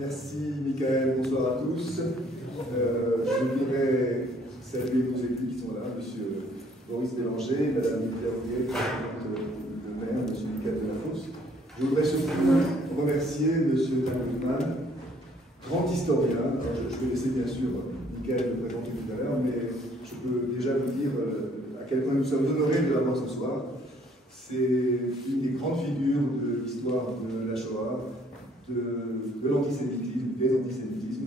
Merci Michael, bonsoir à tous. Je voudrais saluer nos élus qui sont là, monsieur Boris Bélanger, madame Claire Rouillet, le maire, monsieur Michael Delafosse. Je voudrais surtout remercier monsieur Dan Goodman, grand historien. Alors, je vais laisser bien sûr Michael le présenter tout à l'heure, mais je peux déjà vous dire à quel point nous sommes honorés de l'avoir ce soir. C'est une des grandes figures de l'histoire de la Shoah, de l'antisémitisme, des antisémitismes.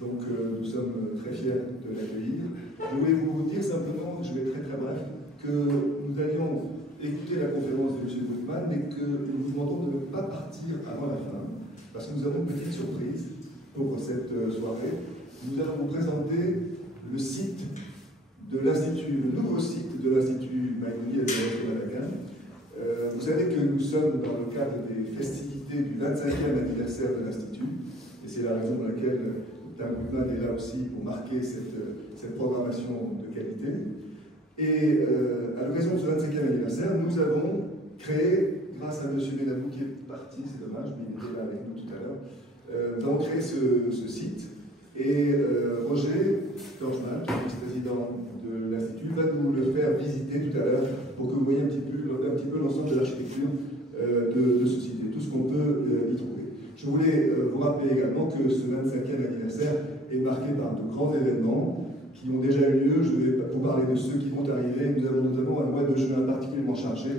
Donc nous sommes très fiers de l'accueillir. Je voulais vous dire simplement, je vais être très bref, que nous allions écouter la conférence de M. Goodman, mais que nous vous demandons de ne pas partir avant la fin, parce que nous avons une petite surprise pour cette soirée. Nous allons vous présenter le site de l'Institut, le nouveau site de l'Institut Maïmonide et de Malaga. Vous savez que nous sommes dans le cadre des festivités du 25e anniversaire de l'Institut, et c'est la raison pour laquelle Dan Goodman est là aussi pour marquer cette programmation de qualité. Et à l'occasion de ce 25e anniversaire, nous avons créé, grâce à M. Benabou qui est parti, c'est dommage, mais il était là avec nous tout à l'heure, nous avons créé ce site. Et Roger Dorjman, qui est vice-président de l'Institut, va nous le faire visiter tout à l'heure pour que vous voyez un petit peu l'ensemble de l'architecture de ce site et tout ce qu'on peut y trouver. Je voulais vous rappeler également que ce 25e anniversaire est marqué par de grands événements qui ont déjà eu lieu. Je vais vous parler de ceux qui vont arriver. Nous avons notamment un mois de juin particulièrement chargé,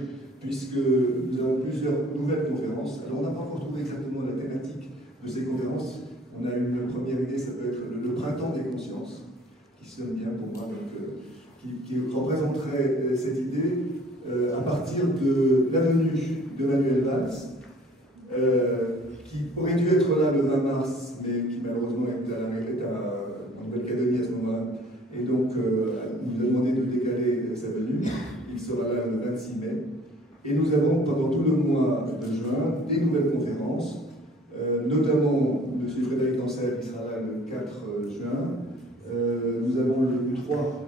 puisque nous avons plusieurs nouvelles conférences. Alors on n'a pas encore trouvé exactement la thématique de ces conférences. On a une première idée, ça peut être le printemps des consciences, qui sonne bien pour moi, donc, qui représenterait cette idée à partir de l'avenue de Manuel Valls, qui aurait dû être là le 20 mars, mais qui malheureusement est en Nouvelle-Calédonie à ce moment-là. Et donc, nous a demandé de décaler sa venue. Il sera là le 26 mai. Et nous avons, pendant tout le mois de juin, des nouvelles conférences, notamment M. Frédéric Dancel, qui sera là le 4 juin. Nous avons le 3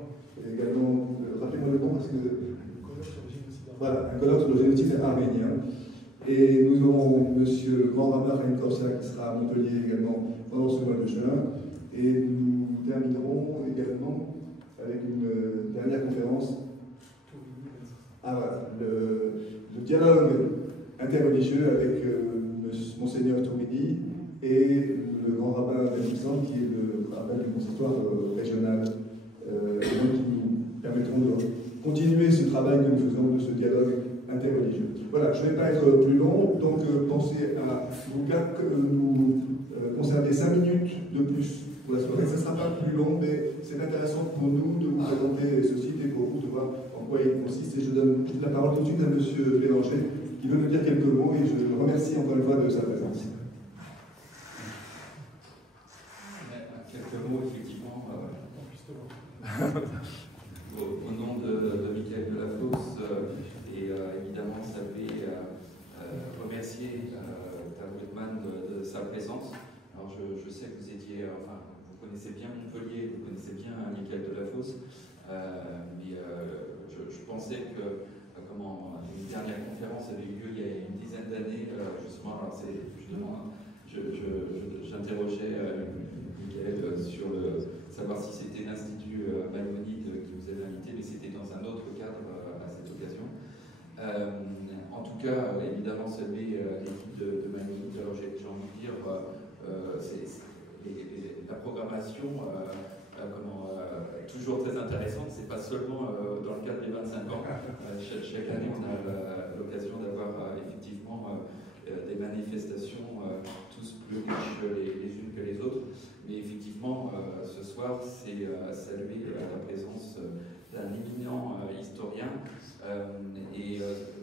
également, rappelez-moi le nom, parce que... Voilà, un colloque sur le génocide arménien. Et nous aurons M. Grand Rabbin Chaim Korsa qui sera à Montpellier également pendant ce mois de juin. Et nous terminerons également avec une dernière conférence. Ah voilà, le dialogue interreligieux avec Monseigneur Tourigny et le grand rabbin Benixon, qui est le rabbin du consistoire régional, qui nous permettront de continuer ce travail que nous faisons de ce dialogue interreligieux. Voilà, je ne vais pas être plus long, donc pensez à nous conserver 5 minutes de plus pour la soirée. Ça ne sera pas plus long, mais c'est intéressant pour nous de vous présenter ce site et pour vous de voir en quoi il consiste. Et je donne la parole tout de suite à M. Bélanger, qui veut me dire quelques mots, et je le remercie encore une fois de sa présence. Quelques mots, effectivement. Au nom de Michael Delafosse, et évidemment saluer, remercier Dan Goodman de sa présence. Alors je sais que vous étiez, enfin, vous connaissez bien Montpellier, vous connaissez bien Michael Delafosse, mais je pensais que une dernière conférence avait eu lieu il y a une dizaine d'années, justement, alors justement, j'interrogeais Michael sur savoir si c'était l'Institut Maïmonide qui vous avait invité, mais c'était dans un autre cadre à cette occasion. En tout cas, évidemment, saluer l'équipe de Maïmonide. Alors j'ai envie de dire, la programmation est toujours très intéressante. C'est pas seulement dans le cadre des 25 ans. Chaque année, on a l'occasion d'avoir effectivement des manifestations tous plus riches les unes que les autres. Mais effectivement, ce soir, c'est saluer la présence d'un éminent historien et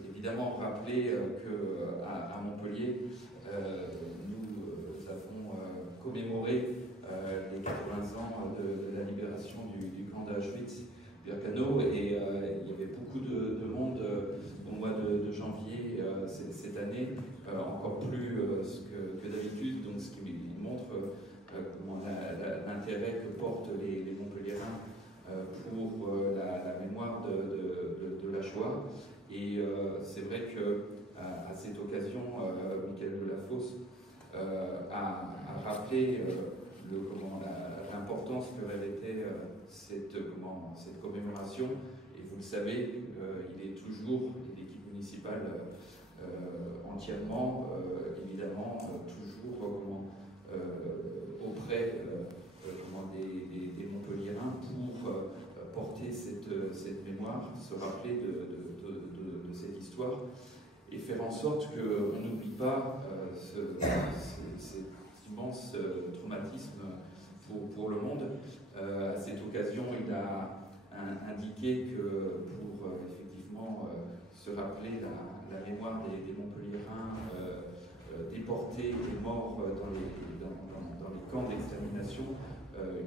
évidemment rappeler qu'à Montpellier, nous avons commémoré les 80 ans de la libération du camp d'Auschwitz-Birkenau, et il y avait beaucoup de monde au mois de janvier cette année, encore plus que d'habitude, donc ce qui montre l'intérêt que portent les Montpelliérains pour la mémoire de la Shoah. Et c'est vrai qu'à cette occasion, Michael Delafosse a rappelé rappeler l'importance que revêtait cette commémoration. Et vous le savez, il est toujours, l'équipe municipale entièrement, évidemment, toujours auprès des Montpelliérains pour porter cette mémoire, se rappeler de cette histoire et faire en sorte qu'on n'oublie pas cet immense traumatisme pour le monde. À cette occasion, il a indiqué que pour effectivement se rappeler la mémoire des Montpelliérains déportés et morts dans les camps d'extermination,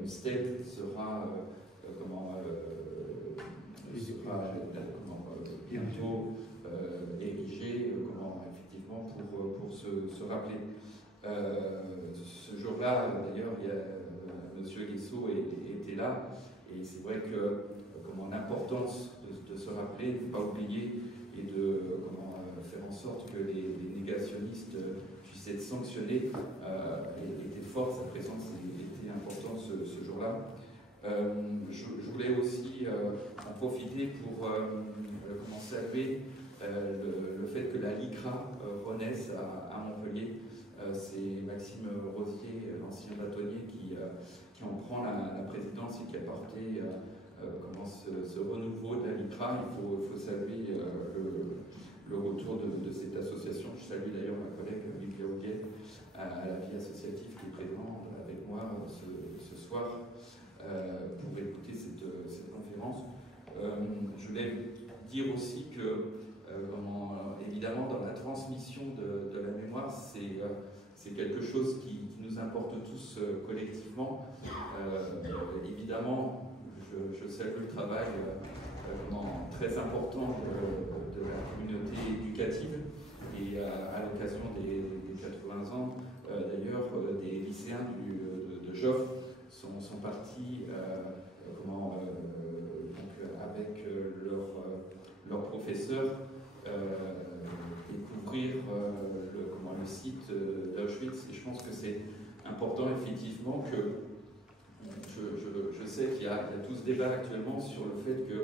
une stèle sera bientôt érigée effectivement pour se rappeler. Ce jour-là, d'ailleurs, M. Guessot était là, et c'est vrai que l'importance de se rappeler, il ne faut pas oublier, et de faire en sorte que les négationnistes puissent être sanctionnés était forte, sa présence était importante ce jour-là. Je voulais aussi en profiter pour saluer le fait que la LICRA renaisse à Montpellier. C'est Maxime Rosier, l'ancien bâtonnier, qui en prend la présidence et qui a porté ce renouveau de la LICRA. Il faut saluer le retour de cette association. Je salue d'ailleurs ma collègue Michel Auguet à la vie associative qui est présent avec moi ce soir pour écouter cette conférence. Je voulais dire aussi que évidemment dans la transmission de la mémoire, c'est quelque chose qui nous importe tous collectivement. Évidemment, je salue le travail très important de la communauté éducative et à l'occasion des 80 ans, d'ailleurs, des lycéens de Joffre sont partis avec leurs professeurs découvrir le site d'Auschwitz. Et je pense que c'est important effectivement que je sais qu'il y a tout ce débat actuellement sur le fait que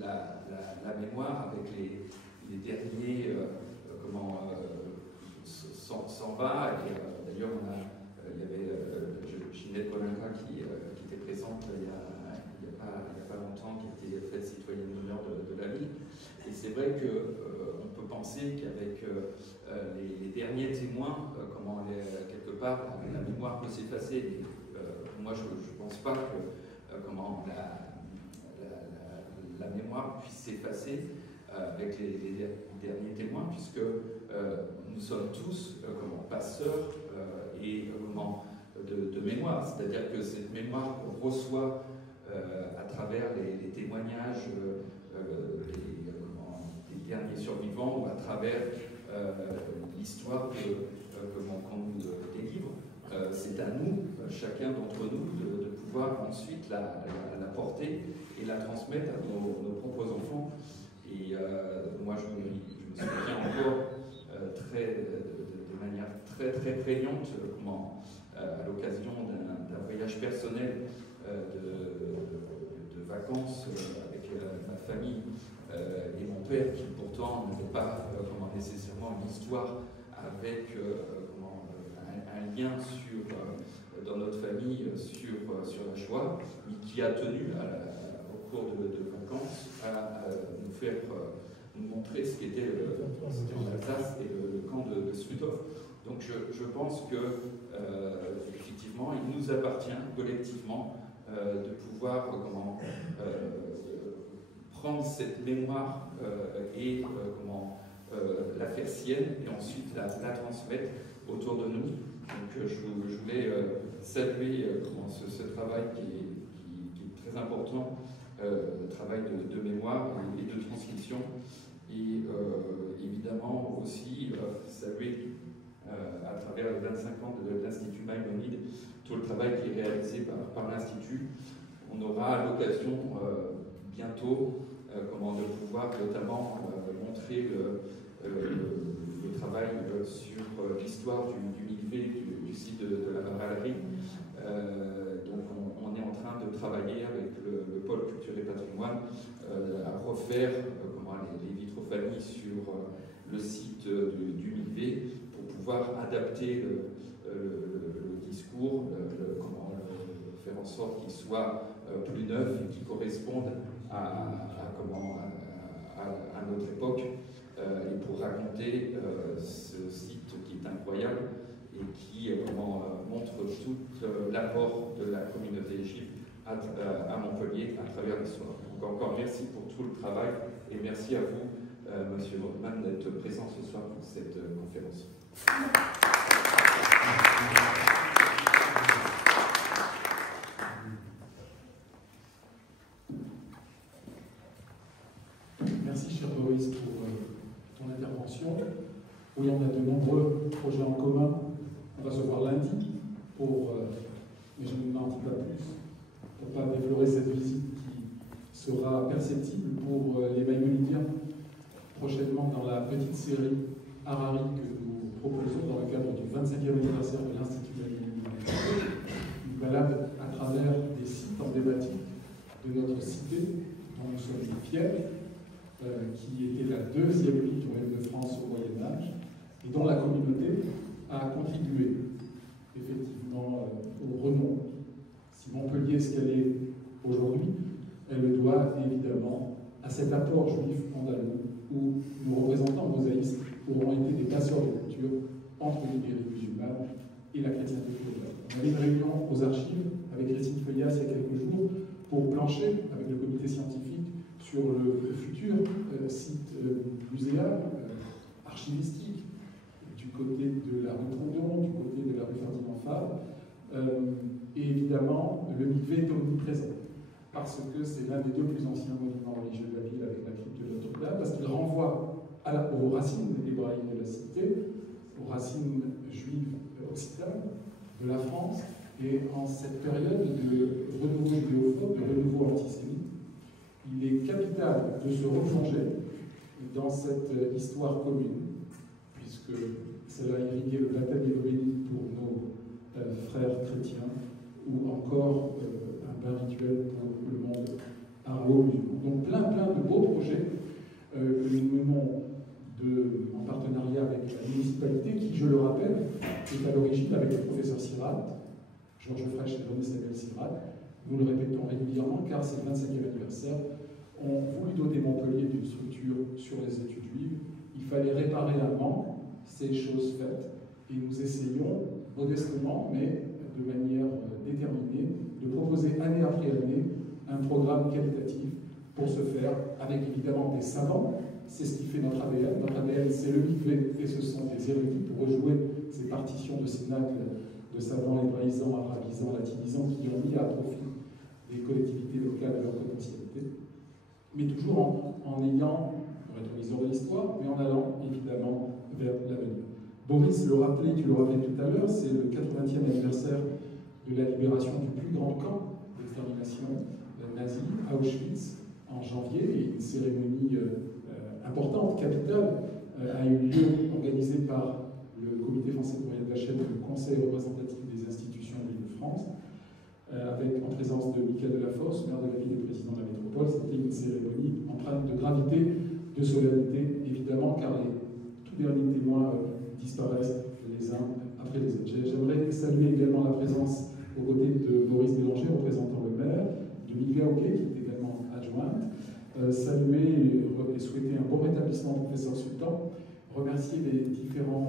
la mémoire avec les derniers s'en va. Et d'ailleurs il y avait Ginette Polinka qui était présente il n'y a pas longtemps, qui était faite citoyenne d'honneur de la ville. Et c'est vrai qu'on peut penser qu'avec les derniers témoins, quelque part la mémoire peut s'effacer. Moi, je ne pense pas que la mémoire puisse s'effacer avec les derniers témoins, puisque nous sommes tous passeurs et de mémoire. C'est-à-dire que cette mémoire qu'on reçoit à travers les témoignages des derniers survivants ou à travers l'histoire qu'on nous délivre, c'est à nous, chacun d'entre nous, de pouvoir ensuite la porter et la transmettre à nos propres enfants. Et moi, je me souviens encore de manière très très prégnante à l'occasion d'un voyage personnel de vacances avec ma famille et mon père, qui pourtant n'avait pas nécessairement une histoire avec un lien dans notre famille sur la Shoah, mais qui a tenu au cours de vacances à nous montrer ce qu'était en Alsace et le camp de Sudhof. Donc je pense que effectivement, il nous appartient collectivement de pouvoir prendre cette mémoire et la faire sienne et ensuite la transmettre autour de nous. Donc je voulais saluer ce travail qui est très important, le travail de mémoire et de transmission, et évidemment aussi saluer à travers les 25 ans de l'Institut Maïmonide tout le travail qui est réalisé par l'Institut. On aura l'occasion bientôt de pouvoir notamment montrer le travail sur l'histoire l'histoire du Mikvé, du site de la Maralerie. Donc on est en train de travailler avec le pôle culture et patrimoine à refaire les vitrophanies sur le site du Mikvé pour pouvoir adapter le discours, faire en sorte qu'il soit plus neuf et qu'il corresponde à notre époque, et pour raconter ce site qui est incroyable et qui montre tout l'apport de la communauté juive à Montpellier à travers l'histoire. Donc encore merci pour tout le travail et merci à vous, Monsieur Rothman, d'être présent ce soir pour cette conférence. Merci, cher Boris, pour ton intervention. Oui, on a de nombreux projets en commun. On va se voir lundi, mais je ne m'en dis pas plus, pour ne pas déflorer cette visite qui sera perceptible pour les Maïmonidiens prochainement dans la petite série Harari que nous proposons dans le cadre du 25e anniversaire de l'Institut Maïmonide. Une balade à travers des sites emblématiques de notre cité, dont nous sommes fiers, qui était la deuxième ville du Royaume de France au Moyen-Âge, et dont la communauté a contribué effectivement au renom. Si Montpellier est ce qu'elle est aujourd'hui, elle le doit évidemment à cet apport juif andalou où nos représentants mosaïstes auront été des passeurs de culture entre l'Ibérie musulmane et la chrétienté globale. On avait une réunion aux archives avec Christine Feuillas il y a quelques jours pour plancher avec le comité scientifique sur le futur site muséal, archivistique, du côté de la rue Trondon, du côté de la rue Ferdinand Fabre. Et évidemment, le Mikvé est omniprésent, parce que c'est l'un des deux plus anciens monuments religieux de la ville avec la crypte de Notre-Dame, parce qu'il renvoie aux racines hébraïques de la cité, aux racines juives occitanes de la France, et en cette période de renouveau judéophobe, de renouveau antisémite, il est capital de se replonger dans cette histoire commune, puisque cela a irrigué le baptême bénite pour nos frères chrétiens, ou encore un bain rituel pour le monde arabo-musulman. Donc plein de beaux projets que nous menons en partenariat avec la municipalité, qui, je le rappelle, est à l'origine avec le professeur Sirat, Georges Frêche et René-Samuel Sirat. Nous le répétons régulièrement, car c'est le 25e anniversaire. On voulait doter Montpellier d'une structure sur les études juives. Il fallait réparer un manque, c'est chose faite, et nous essayons, modestement, mais de manière déterminée, de proposer année après année un programme qualitatif pour ce faire, avec évidemment des savants. C'est ce qui fait notre ADN. Notre ADN, c'est le Mikvé, et ce sont des érudits pour rejouer ces partitions de cénacle de savants hébraïsants, arabisants, latinisants, qui ont mis à profit des collectivités locales leur potentialité, mais toujours en ayant le rétroviseur de l'histoire, mais en allant évidemment vers l'avenir. Boris le rappelait, tu le rappelais tout à l'heure, c'est le 80e anniversaire de la libération du plus grand camp d'extermination nazi, Auschwitz, en janvier, et une cérémonie importante, capitale, a eu lieu, organisée par le Comité français de Moyenne d'Achète, le Conseil représentatif des institutions de l'Île-de-France, en présence de Michael Delafosse, maire de la ville et président de la métropole. C'était une cérémonie empreinte de gravité, de solennité, évidemment, car les tout derniers témoins disparaissent les uns après les autres. J'aimerais saluer également la présence aux côtés de Boris Bélanger, représentant le maire, de Miguel Auquet, qui est également adjointe, saluer et souhaiter un bon rétablissement au professeur Sultan, remercier les différents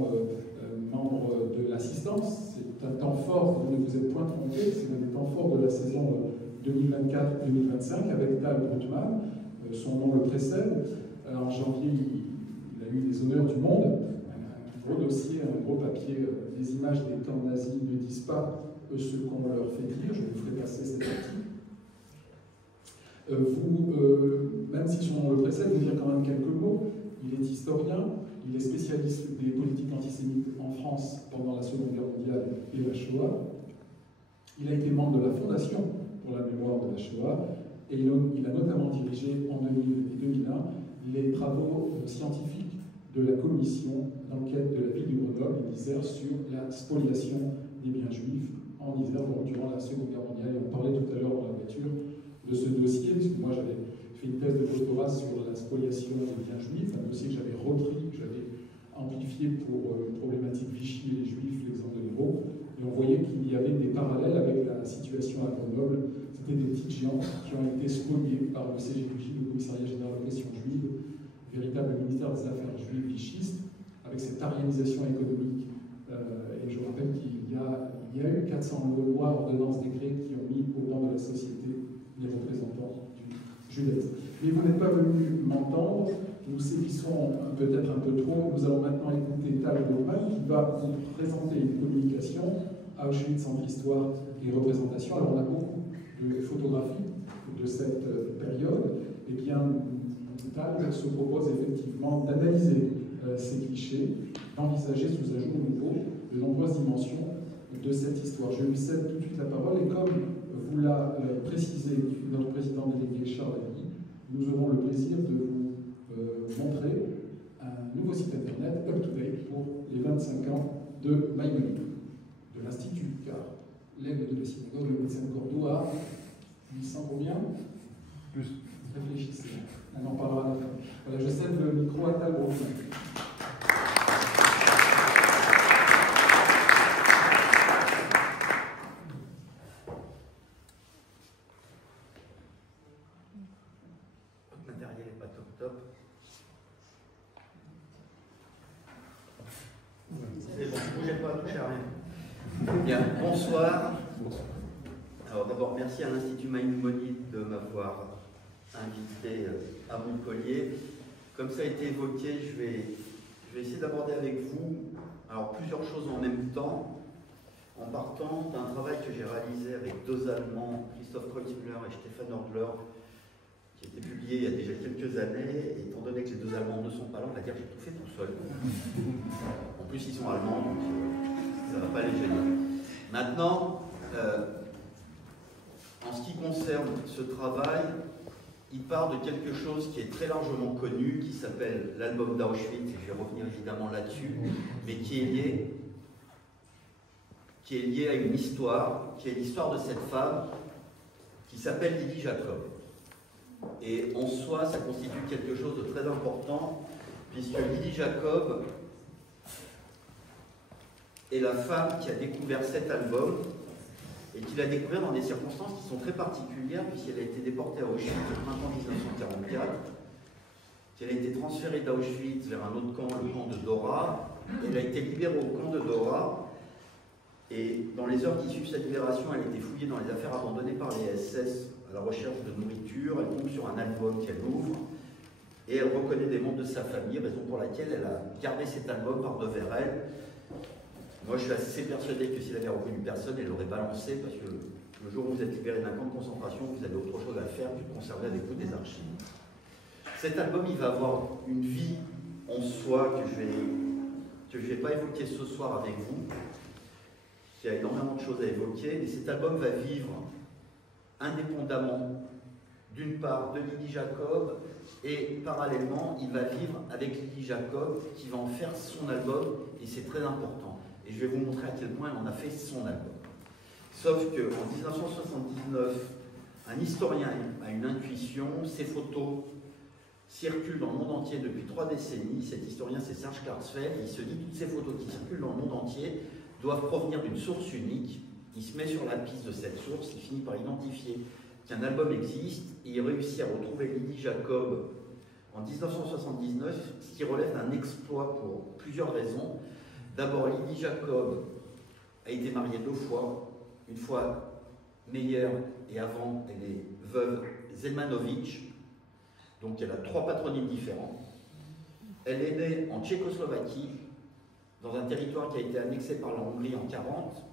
membres de l'assistance. C'est un temps fort, vous ne vous êtes point trompé, c'est l'un des temps forts de la saison 2024-2025 avec Tal Brutman. Son nom le précède. En janvier, il a eu les honneurs du monde. Un gros dossier, un gros papier. Les images des camps nazis ne disent pas ce qu'on leur fait dire. Je vous ferai passer cette partie. Même si son nom le précède, vous dire quand même quelques mots. Il est historien, il est spécialiste des politiques antisémites en France pendant la Seconde Guerre mondiale et la Shoah. Il a été membre de la Fondation pour la mémoire de la Shoah et il a notamment dirigé en 2000 et 2001 les travaux scientifiques de la commission d'enquête de la ville de Grenoble et d'Isère sur la spoliation des biens juifs en Isère durant la Seconde Guerre mondiale. Et on parlait tout à l'heure dans la voiture de ce dossier, parce que moi j'avais fait une thèse de doctorat sur la spoliation des biens juifs, un dossier que j'avais repris, que j'avais amplifié pour une problématique Vichy et les Juifs, l'exemple de Néraud. Et on voyait qu'il y avait des parallèles avec la situation à Grenoble. C'était des petites géantes qui ont été spoliées par le CGJ, le Commissariat Général de Questions Juives, véritable ministère des Affaires juives vichistes, avec cette arianisation économique. Et je rappelle qu'il y a eu 400 lois, ordonnances, décrets qui ont mis au banc de la société les représentants du judaïsme. Mais vous n'êtes pas venu m'entendre, nous sévissons peut-être un peu trop. Nous allons maintenant écouter Tal Goldman qui va vous présenter une communication Auschwitz entre histoire et représentation. Alors on a beaucoup de photographies de cette période. Eh bien, Tal se propose effectivement d'analyser ces clichés, d'envisager sous un jour nouveau de nombreuses dimensions de cette histoire. Je lui cède tout de suite la parole et comme vous l'a précisé notre président délégué Charles Alli, nous aurons le plaisir de vous montrer un nouveau site internet up-to-date pour les 25 ans de Maïmonide, de l'Institut, car l'aigle de la synagogue, le médecin de Cordoue, a 800 combien? Plus. Réfléchissez, on en parlera à la fin. Voilà, je cède le micro à Tal Goldman. Votre matériel n'est pas top. C'est bon, ne bougez pas, touchez à rien. Bien, bonsoir. Alors d'abord, merci à l'Institut Maïmonide de m'avoir invité à Montpellier. Comme ça a été évoqué, je vais essayer d'aborder avec vous plusieurs choses en même temps, en partant d'un travail que j'ai réalisé avec deux Allemands, Christoph Kreuzmüller et Stefan Orgler, qui a été publié il y a déjà quelques années. Et étant donné que les deux Allemands ne sont pas là, on va dire que j'ai tout fait tout seul. En plus, ils sont allemands, donc ça ne va pas les gêner. Maintenant, en ce qui concerne ce travail, il part de quelque chose qui est très largement connu, qui s'appelle l'album d'Auschwitz, et je vais revenir évidemment là-dessus, mais qui est lié à une histoire, qui est l'histoire de cette femme qui s'appelle Lily Jacob. Et en soi, ça constitue quelque chose de très important, puisque Lily Jacob est la femme qui a découvert cet album, et qui l'a découvert dans des circonstances qui sont très particulières, puisqu'elle a été déportée à Auschwitz au printemps 1944, qu'elle a été transférée d'Auschwitz vers un autre camp, le camp de Dora. Elle a été libérée au camp de Dora, et dans les heures qui suivent cette libération, elle a été fouillée dans les affaires abandonnées par les SS à la recherche de nourriture. Elle tombe sur un album qu'elle ouvre, et elle reconnaît des membres de sa famille, raison pour laquelle elle a gardé cet album par-devers elle. Moi, je suis assez persuadé que s'il avait reconnu personne, elle l'aurait balancé, parce que le jour où vous êtes libéré d'un camp de concentration, vous avez autre chose à faire que de conserver avec vous des archives. Cet album, il va avoir une vie en soi que je vais pas évoquer ce soir avec vous. Il y a énormément de choses à évoquer, mais cet album va vivre indépendamment, d'une part, de Lily Jacob, et parallèlement, il va vivre avec Lily Jacob, qui va en faire son album, et c'est très important. Et je vais vous montrer à quel point elle en a fait son album. Sauf qu'en 1979, un historien a une intuition, ces photos circulent dans le monde entier depuis 3 décennies. Cet historien, c'est Serge Klarsfeld. Il se dit que toutes ces photos qui circulent dans le monde entier doivent provenir d'une source unique. Il se met sur la piste de cette source, il finit par identifier qu'un album existe, et il réussit à retrouver Lily Jacob en 1979, ce qui relève d'un exploit pour plusieurs raisons. D'abord, Lily Jacob a été mariée 2 fois. Une fois Meyer, et avant, elle est veuve Zelmanovitch. Donc elle a 3 patronymes différents. Elle est née en Tchécoslovaquie, dans un territoire qui a été annexé par la Hongrie en 1940,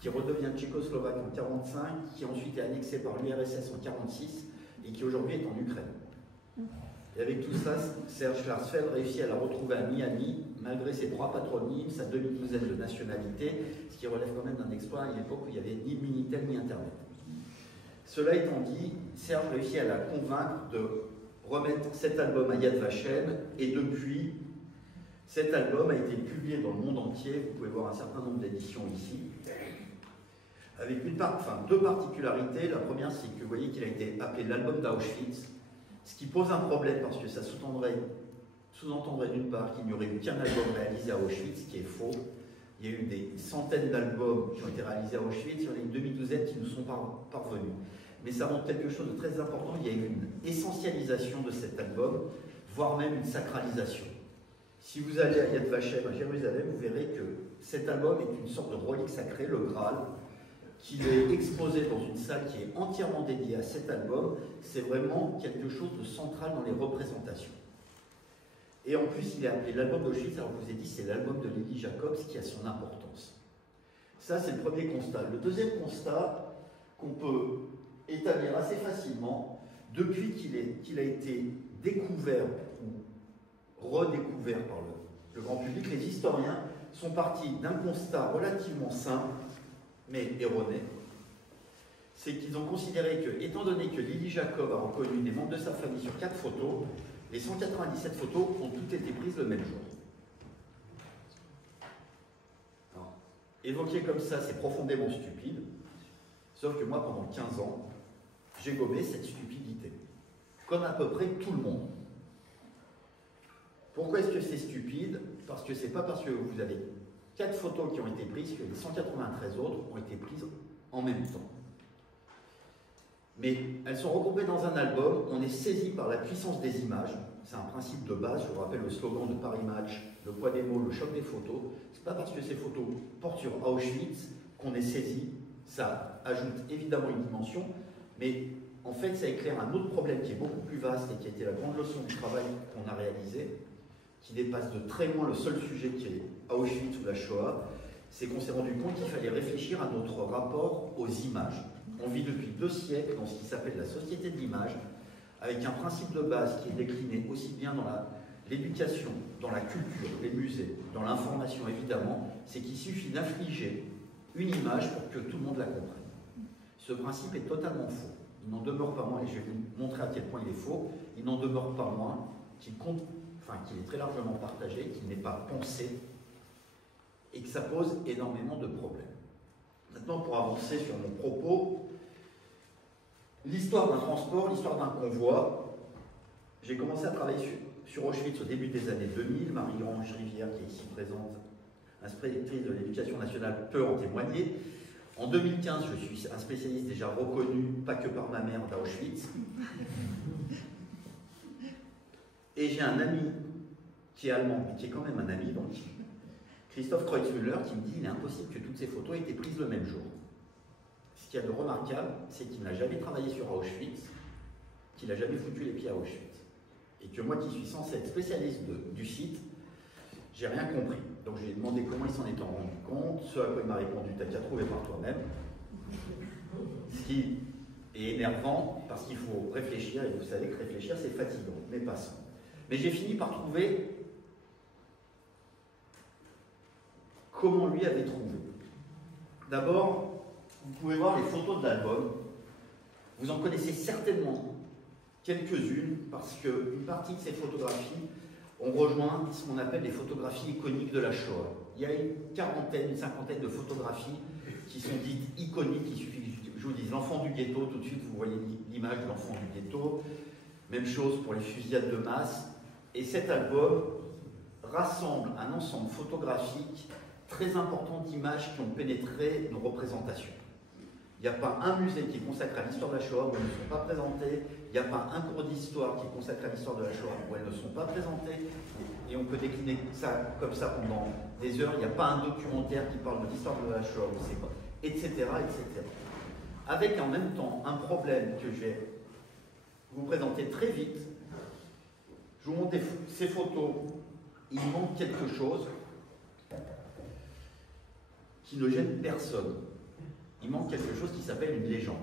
qui redevient tchécoslovaque en 1945, qui ensuite est annexé par l'URSS en 1946, et qui aujourd'hui est en Ukraine. Et avec tout ça, Serge Klarsfeld réussit à la retrouver à Miami, malgré ses 3 patronymes, sa demi-douzaine de nationalités, ce qui relève quand même d'un exploit à une époque où il n'y avait ni Minitel ni Internet. Cela étant dit, Serge réussit à la convaincre de remettre cet album à Yad Vashem, et depuis, Cet album a été publié dans le monde entier, vous pouvez voir un certain nombre d'éditions ici, avec deux particularités. La première, c'est que vous voyez qu'il a été appelé l'album d'Auschwitz, ce qui pose un problème parce que ça sous-entendrait d'une part qu'il n'y aurait eu qu'un album réalisé à Auschwitz, ce qui est faux. Il y a eu des centaines d'albums qui ont été réalisés à Auschwitz, il y en a une demi-douzaine qui nous sont parvenus. Mais ça montre quelque chose de très important, il y a eu une essentialisation de cet album, voire même une sacralisation. Si vous allez à Yad Vashem, à Jérusalem, vous verrez que cet album est une sorte de relique sacrée, le Graal, qu'il est exposé dans une salle qui est entièrement dédiée à cet album. C'est vraiment quelque chose de central dans les représentations. Et en plus, il est appelé l'album d'Auschwitz, alors je vous ai dit, c'est l'album de Lily Jacobs qui a son importance. Ça, c'est le premier constat. Le deuxième constat qu'on peut établir assez facilement, depuis qu'il a été découvert ou redécouvert par le grand public, les historiens sont partis d'un constat relativement simple, mais erroné. C'est qu'ils ont considéré que, étant donné que Lily Jacob a reconnu des membres de sa famille sur 4 photos, les 197 photos ont toutes été prises le même jour. Alors, évoqué comme ça, c'est profondément stupide, sauf que moi, pendant 15 ans, j'ai gommé cette stupidité, comme à peu près tout le monde. Pourquoi est-ce que c'est stupide? Parce que c'est pas parce que vous avez 4 photos qui ont été prises que les 193 autres ont été prises en même temps. Mais elles sont regroupées dans un album, on est saisi par la puissance des images, c'est un principe de base, je vous rappelle le slogan de Paris Match, le poids des mots, le choc des photos. C'est pas parce que ces photos portent sur Auschwitz qu'on est saisi, ça ajoute évidemment une dimension, mais en fait ça éclaire un autre problème qui est beaucoup plus vaste et qui a été la grande leçon du travail qu'on a réalisé, qui dépasse de très loin le seul sujet qui est Auschwitz ou la Shoah, c'est qu'on s'est rendu compte qu'il fallait réfléchir à notre rapport aux images. On vit depuis 2 siècles dans ce qui s'appelle la société de l'image, avec un principe de base qui est décliné aussi bien dans l'éducation, dans la culture, les musées, dans l'information évidemment, c'est qu'il suffit d'infliger une image pour que tout le monde la comprenne. Ce principe est totalement faux. Il n'en demeure pas moins, et je vais vous montrer à quel point il est faux, il n'en demeure pas moins qu'il est très largement partagé, qu'il n'est pas pensé, et que ça pose énormément de problèmes. Maintenant, pour avancer sur mon propos, l'histoire d'un transport, l'histoire d'un convoi, j'ai commencé à travailler sur Auschwitz au début des années 2000. Marie-Ange Rivière, qui est ici présente, inspectrice de l'éducation nationale, peut en témoigner. En 2015, je suis un spécialiste déjà reconnu, pas que par ma mère, d'Auschwitz. Et j'ai un ami qui est allemand, mais qui est quand même un ami, donc Christoph Kreutzmüller, qui me dit qu'il est impossible que toutes ces photos aient été prises le même jour. Ce qu'il y a de remarquable, c'est qu'il n'a jamais travaillé sur Auschwitz, qu'il n'a jamais foutu les pieds à Auschwitz. Et que moi qui suis censé être spécialiste du site, j'ai rien compris. Donc je lui ai demandé comment il s'en était rendu compte, ce à quoi il m'a répondu, t'as qu'à trouver par toi-même. Ce qui est énervant, parce qu'il faut réfléchir, et vous savez que réfléchir c'est fatigant, mais passons. Mais j'ai fini par trouver comment lui avait trouvé. D'abord, vous pouvez voir les photos de l'album. Vous en connaissez certainement quelques-unes, parce qu'une partie de ces photographies ont rejoint ce qu'on appelle les photographies iconiques de la Shoah. Il y a une cinquantaine de photographies qui sont dites iconiques. Il suffit que je vous dise l'enfant du ghetto, tout de suite vous voyez l'image de l'enfant du ghetto. Même chose pour les fusillades de masse. Et cet album rassemble un ensemble photographique très important d'images qui ont pénétré nos représentations. Il n'y a pas un musée qui est consacré à l'histoire de la Shoah où elles ne sont pas présentées. Il n'y a pas un cours d'histoire qui est consacré à l'histoire de la Shoah où elles ne sont pas présentées. Et on peut décliner ça comme ça pendant des heures. Il n'y a pas un documentaire qui parle de l'histoire de la Shoah, on ne sait pas, etc., etc. Avec en même temps un problème que je vais vous présenter très vite. Je vous montre ces photos. Il manque quelque chose qui ne gêne personne. Il manque quelque chose qui s'appelle une légende.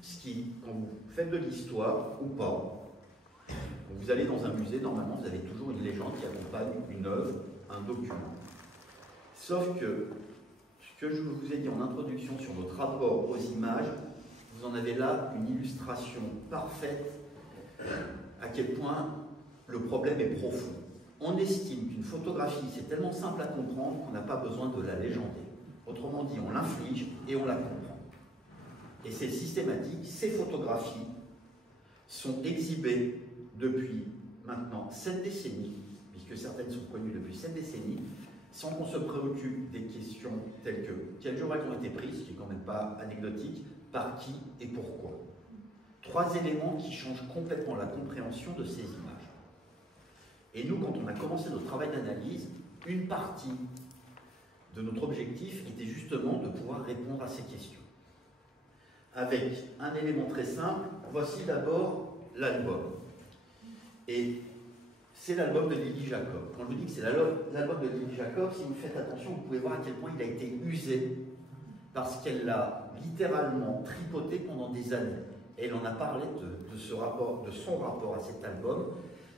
Ce qui, quand vous faites de l'histoire ou pas, quand vous allez dans un musée, normalement vous avez toujours une légende qui accompagne une œuvre, un document. Sauf que, ce que je vous ai dit en introduction sur votre rapport aux images, vous en avez là une illustration parfaite à quel point le problème est profond. On estime qu'une photographie, c'est tellement simple à comprendre qu'on n'a pas besoin de la légender. Autrement dit, on l'inflige et on la comprend. Et c'est systématique, ces photographies sont exhibées depuis maintenant 7 décennies, puisque certaines sont connues depuis 7 décennies, sans qu'on se préoccupe des questions telles que quel jour elles ont été prises, ce qui n'est quand même pas anecdotique, par qui et pourquoi. 3 éléments qui changent complètement la compréhension de ces images. Et nous, quand on a commencé notre travail d'analyse, une partie de notre objectif était justement de pouvoir répondre à ces questions. Avec un élément très simple, voici d'abord l'album. Et c'est l'album de Lily Jacob. Quand je vous dis que c'est l'album de Lily Jacob, si vous faites attention, vous pouvez voir à quel point il a été usé, parce qu'elle l'a littéralement tripoté pendant des années. Et elle en a parlé de son rapport à cet album.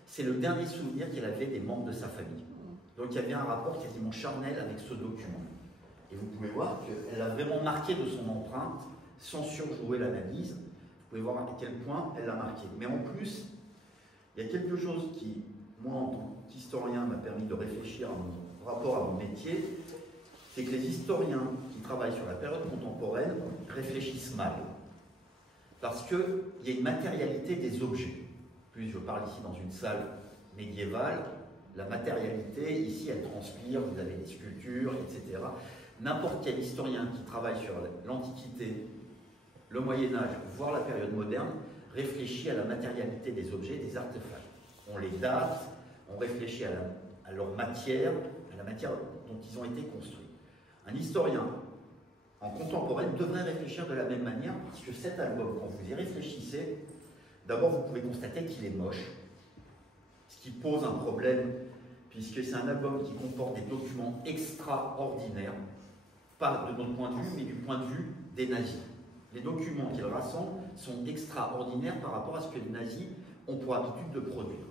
C'est le dernier souvenir qu'elle avait des membres de sa famille. Donc il y avait un rapport quasiment charnel avec ce document. Et vous pouvez voir qu'elle a vraiment marqué de son empreinte, sans surjouer l'analyse. Vous pouvez voir à quel point elle l'a marqué. Mais en plus, il y a quelque chose qui, moi en tant qu'historien, m'a permis de réfléchir à mon rapport à mon métier, c'est que les historiens qui travaillent sur la période contemporaine réfléchissent mal. Parce qu'il y a une matérialité des objets. Plus je parle ici dans une salle médiévale, la matérialité, ici, elle transpire, vous avez des sculptures, etc. N'importe quel historien qui travaille sur l'Antiquité, le Moyen-Âge, voire la période moderne, réfléchit à la matérialité des objets, des artefacts. On les date, on réfléchit à leur matière, à la matière dont ils ont été construits. Un historien en contemporain devrait réfléchir de la même manière, parce que cet album, quand vous y réfléchissez, d'abord vous pouvez constater qu'il est moche, ce qui pose un problème, puisque c'est un album qui comporte des documents extraordinaires, pas de notre point de vue, mais du point de vue des nazis. Les documents qu'il rassemble sont extraordinaires par rapport à ce que les nazis ont pour habitude de produire.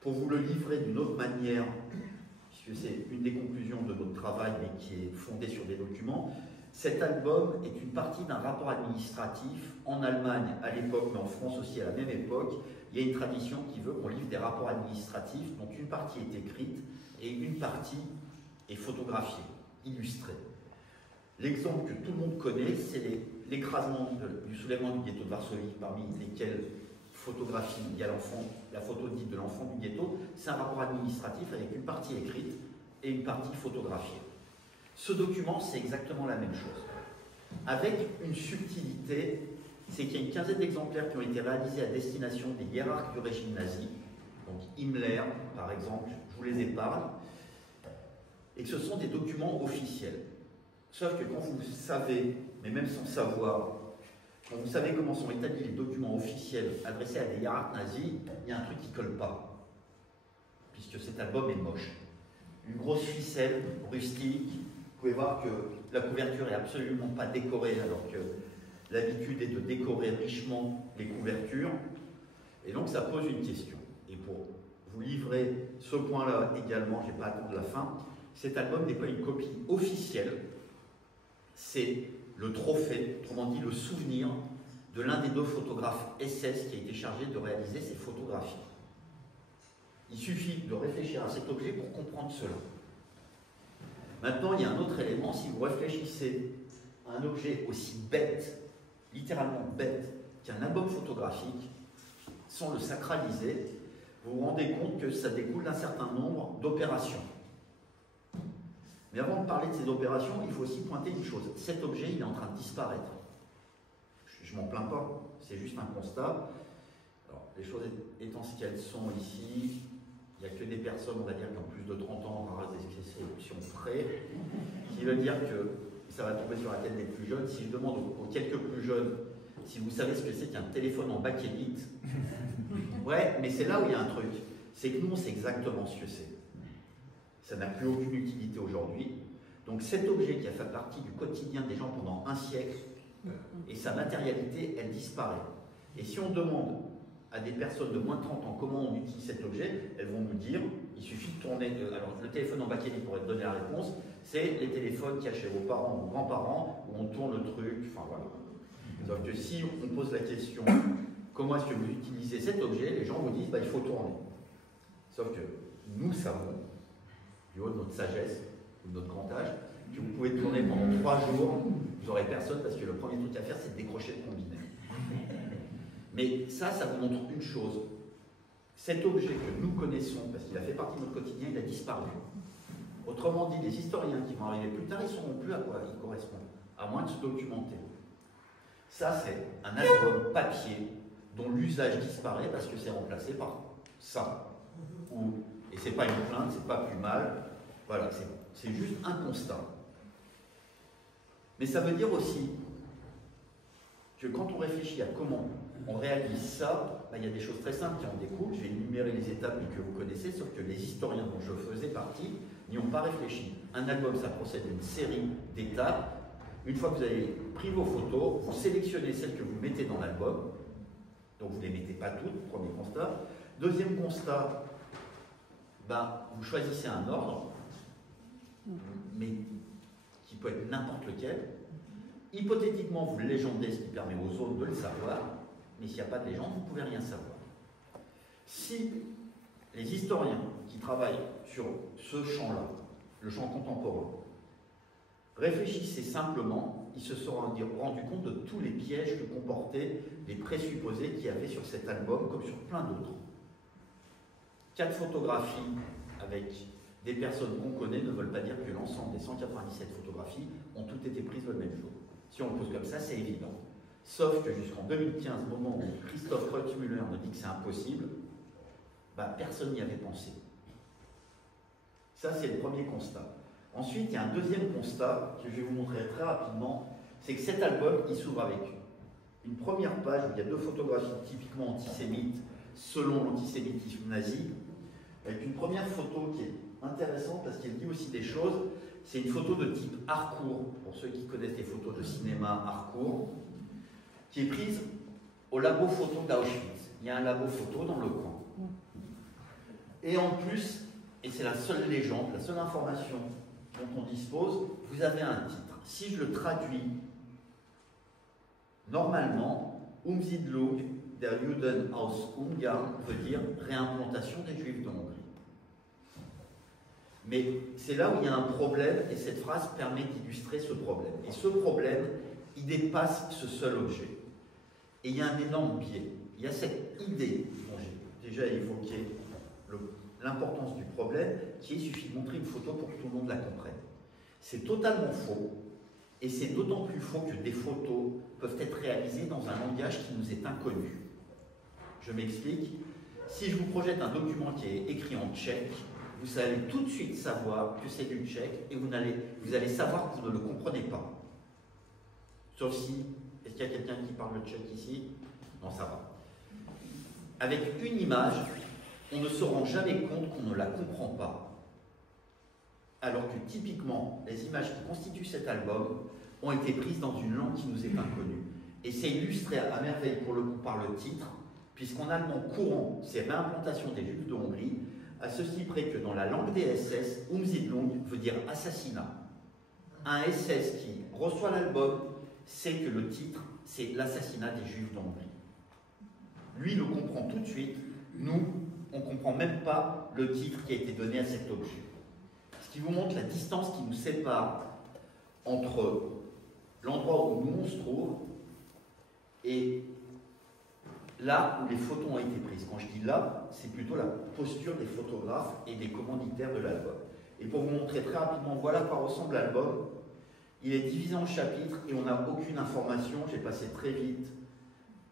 Pour vous le livrer d'une autre manière, puisque c'est une des conclusions de notre travail, mais qui est fondée sur des documents, cet album est une partie d'un rapport administratif en Allemagne à l'époque, mais en France aussi à la même époque. Il y a une tradition qui veut qu'on livre des rapports administratifs dont une partie est écrite et une partie est photographiée, illustrée. L'exemple que tout le monde connaît, c'est l'écrasement du soulèvement du ghetto de Varsovie, parmi lesquels photographie, il y a la photo dite de l'enfant du ghetto. C'est un rapport administratif avec une partie écrite et une partie photographiée. Ce document, c'est exactement la même chose. Avec une subtilité, c'est qu'il y a une quinzaine d'exemplaires qui ont été réalisés à destination des hiérarques du régime nazi, donc Himmler, par exemple, je vous les épargne, et que ce sont des documents officiels. Sauf que quand vous savez, mais même sans savoir, quand vous savez comment sont établis les documents officiels adressés à des hiérarques nazis, il y a un truc qui ne colle pas, puisque cet album est moche. Une grosse ficelle rustique, vous pouvez voir que la couverture n'est absolument pas décorée, alors que l'habitude est de décorer richement les couvertures, et donc ça pose une question. Et pour vous livrer ce point-là également, je n'ai pas à attendre la fin, cet album n'est pas une copie officielle, c'est le trophée, autrement dit le souvenir de l'un des 2 photographes SS qui a été chargé de réaliser ces photographies. Il suffit de réfléchir à cet objet pour comprendre cela. Maintenant, il y a un autre élément, si vous réfléchissez à un objet aussi bête, littéralement bête, qu'un album photographique, sans le sacraliser, vous vous rendez compte que ça découle d'un certain nombre d'opérations. Mais avant de parler de ces opérations, il faut aussi pointer une chose. Cet objet, il est en train de disparaître. Je m'en plains pas, c'est juste un constat. Alors, les choses étant ce qu'elles sont ici, il n'y a que des personnes, on va dire, qui ont plus de 30 ans, on va des exceptions près, qui veut dire que ça va tomber sur la tête des plus jeunes. Si je demande aux quelques plus jeunes si vous savez ce que c'est qu'un téléphone en bakélite, ouais, mais c'est là où il y a un truc. C'est que nous, on sait exactement ce que c'est. Ça n'a plus aucune utilité aujourd'hui. Donc cet objet qui a fait partie du quotidien des gens pendant un siècle, et sa matérialité, elle disparaît. Et si on demande à des personnes de moins de 30 ans comment on utilise cet objet, elles vont nous dire, il suffit de tourner, alors le téléphone en bakélite pour donner la réponse, c'est les téléphones qu'il y a chez vos parents ou grands-parents, où on tourne le truc, enfin voilà. Donc si on pose la question, comment est-ce que vous utilisez cet objet, les gens vous disent, bah, il faut tourner. Sauf que nous savons, du haut de notre sagesse ou de notre grand âge, que vous pouvez tourner pendant 3 jours, vous n'aurez personne parce que le premier truc à faire, c'est de décrocher le combiné. Mais ça vous montre une chose. Cet objet que nous connaissons, parce qu'il a fait partie de notre quotidien, il a disparu. Autrement dit, les historiens qui vont arriver plus tard, ils ne sauront plus à quoi il correspond, à moins de se documenter. Ça, c'est un album papier dont l'usage disparaît parce que c'est remplacé par ça. Et c'est pas une plainte, c'est pas plus mal. Voilà, c'est juste un constat. Mais ça veut dire aussi que quand on réfléchit à comment on réalise ça, il y a des choses très simples qui en découlent. Je vais énumérer les étapes que vous connaissez, sauf que les historiens dont je faisais partie n'y ont pas réfléchi. Un album, ça procède d'une série d'étapes. Une fois que vous avez pris vos photos, vous sélectionnez celles que vous mettez dans l'album. Donc vous ne les mettez pas toutes, premier constat. Deuxième constat, vous choisissez un ordre, mais qui peut être n'importe lequel. Hypothétiquement, vous le légendez, ce qui permet aux autres de le savoir, mais s'il n'y a pas de légende, vous ne pouvez rien savoir. Si les historiens qui travaillent sur ce champ-là, le champ contemporain, réfléchissaient simplement, ils se sont rendus compte de tous les pièges que comportaient les présupposés qu'il y avait sur cet album, comme sur plein d'autres. 4 photographies avec des personnes qu'on connaît ne veulent pas dire que l'ensemble des 197 photographies ont toutes été prises le même jour. Si on le pose comme ça, c'est évident. Sauf que jusqu'en 2015, au moment où Christophe Kreutzmüller nous dit que c'est impossible, personne n'y avait pensé. Ça, c'est le premier constat. Ensuite, il y a un deuxième constat que je vais vous montrer très rapidement, c'est que cet album, il s'ouvre avec une première page où il y a 2 photographies typiquement antisémites, selon l'antisémitisme nazi, avec une première photo qui est intéressante parce qu'elle dit aussi des choses. C'est une photo de type Harcourt, pour ceux qui connaissent les photos de cinéma Harcourt, qui est prise au labo photo d'Auschwitz. Il y a un labo photo dans le coin. Et en plus, et c'est la seule légende, la seule information dont on dispose, vous avez un titre. Si je le traduis, normalement, Umsiedlung der Juden aus Ungarn veut dire réimplantation des Juifs de Hongrie. Mais c'est là où il y a un problème, et cette phrase permet d'illustrer ce problème. Et ce problème, il dépasse ce seul objet. Et il y a un énorme biais. Il y a cette idée, dont j'ai déjà évoqué l'importance du problème, qui est il suffit de montrer une photo pour que tout le monde la comprenne. C'est totalement faux, et c'est d'autant plus faux que des photos peuvent être réalisées dans un langage qui nous est inconnu. Je m'explique. Si je vous projette un document qui est écrit en tchèque, vous allez tout de suite savoir que c'est du tchèque et vous allez savoir que vous ne le comprenez pas. Sauf si, est-ce qu'il y a quelqu'un qui parle le tchèque ici? Non, ça va. Avec une image, on ne se rend jamais compte qu'on ne la comprend pas. Alors que typiquement, les images qui constituent cet album ont été prises dans une langue qui nous est inconnue. Et c'est illustré à merveille pour le coup par le titre, puisqu'en allemand courant, c'est réimplantation des Juifs de Hongrie, à ceci près que dans la langue des SS, Umsiedlung veut dire assassinat. Un SS qui reçoit l'album sait que le titre, c'est l'assassinat des Juifs de Hongrie. Lui le comprend tout de suite, nous, on ne comprend même pas le titre qui a été donné à cet objet. Ce qui vous montre la distance qui nous sépare entre l'endroit où nous on se trouve et là où les photos ont été prises. Quand je dis là, c'est plutôt la posture des photographes et des commanditaires de l'album. Et pour vous montrer très rapidement, voilà à quoi ressemble l'album. Il est divisé en chapitres et on n'a aucune information. J'ai passé très vite.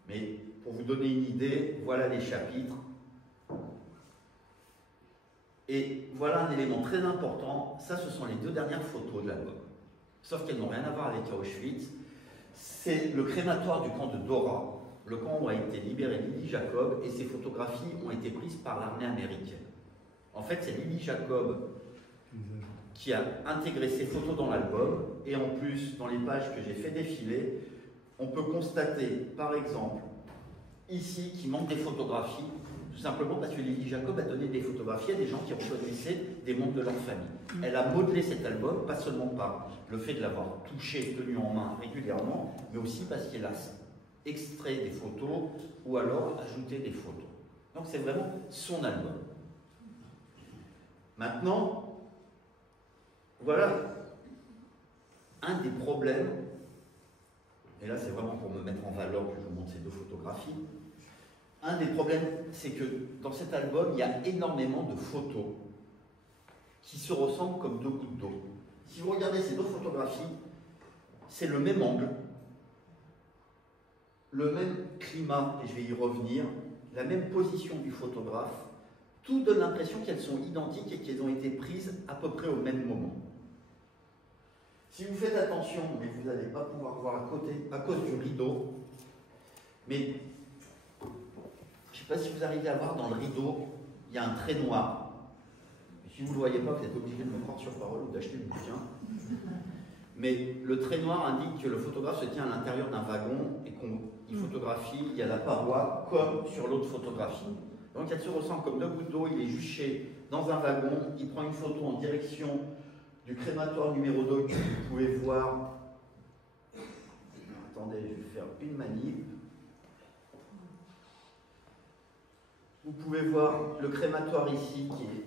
Mais pour vous donner une idée, voilà les chapitres. Et voilà un élément très important. Ça, ce sont les 2 dernières photos de l'album. Sauf qu'elles n'ont rien à voir avec Auschwitz. C'est le crématoire du camp de Dora. Le camp où a été libéré Lily Jacob et ces photographies ont été prises par l'armée américaine. En fait, c'est Lily Jacob qui a intégré ces photos dans l'album et en plus, dans les pages que j'ai fait défiler, on peut constater, par exemple, ici, qu'il manque des photographies, tout simplement parce que Lily Jacob a donné des photographies à des gens qui reconnaissaient des membres de leur famille. Elle a modelé cet album, pas seulement par le fait de l'avoir touché, tenu en main régulièrement, mais aussi parce qu'elle a extrait des photos ou alors ajouter des photos. Donc c'est vraiment son album. Maintenant, voilà un des problèmes, et là c'est vraiment pour me mettre en valeur que je vous montre ces deux photographies. Un des problèmes, c'est que dans cet album, il y a énormément de photos qui se ressemblent comme deux gouttes d'eau. Si vous regardez ces deux photographies, c'est le même angle, le même climat, et je vais y revenir, la même position du photographe. Tout donne l'impression qu'elles sont identiques et qu'elles ont été prises à peu près au même moment. Si vous faites attention, mais vous n'allez pas pouvoir voir à côté, à cause du rideau, mais je ne sais pas si vous arrivez à voir dans le rideau, il y a un trait noir. Si vous ne le voyez pas, vous êtes obligé de me croire sur parole ou d'acheter le bouquin. Mais le trait noir indique que le photographe se tient à l'intérieur d'un wagon et qu'il photographie, il y a la paroi comme sur l'autre photographie. Donc elle se ressemble comme deux gouttes d'eau, il est juché dans un wagon, il prend une photo en direction du crématoire numéro 2 que vous pouvez voir. Attendez, je vais faire une manip. Vous pouvez voir le crématoire ici qui est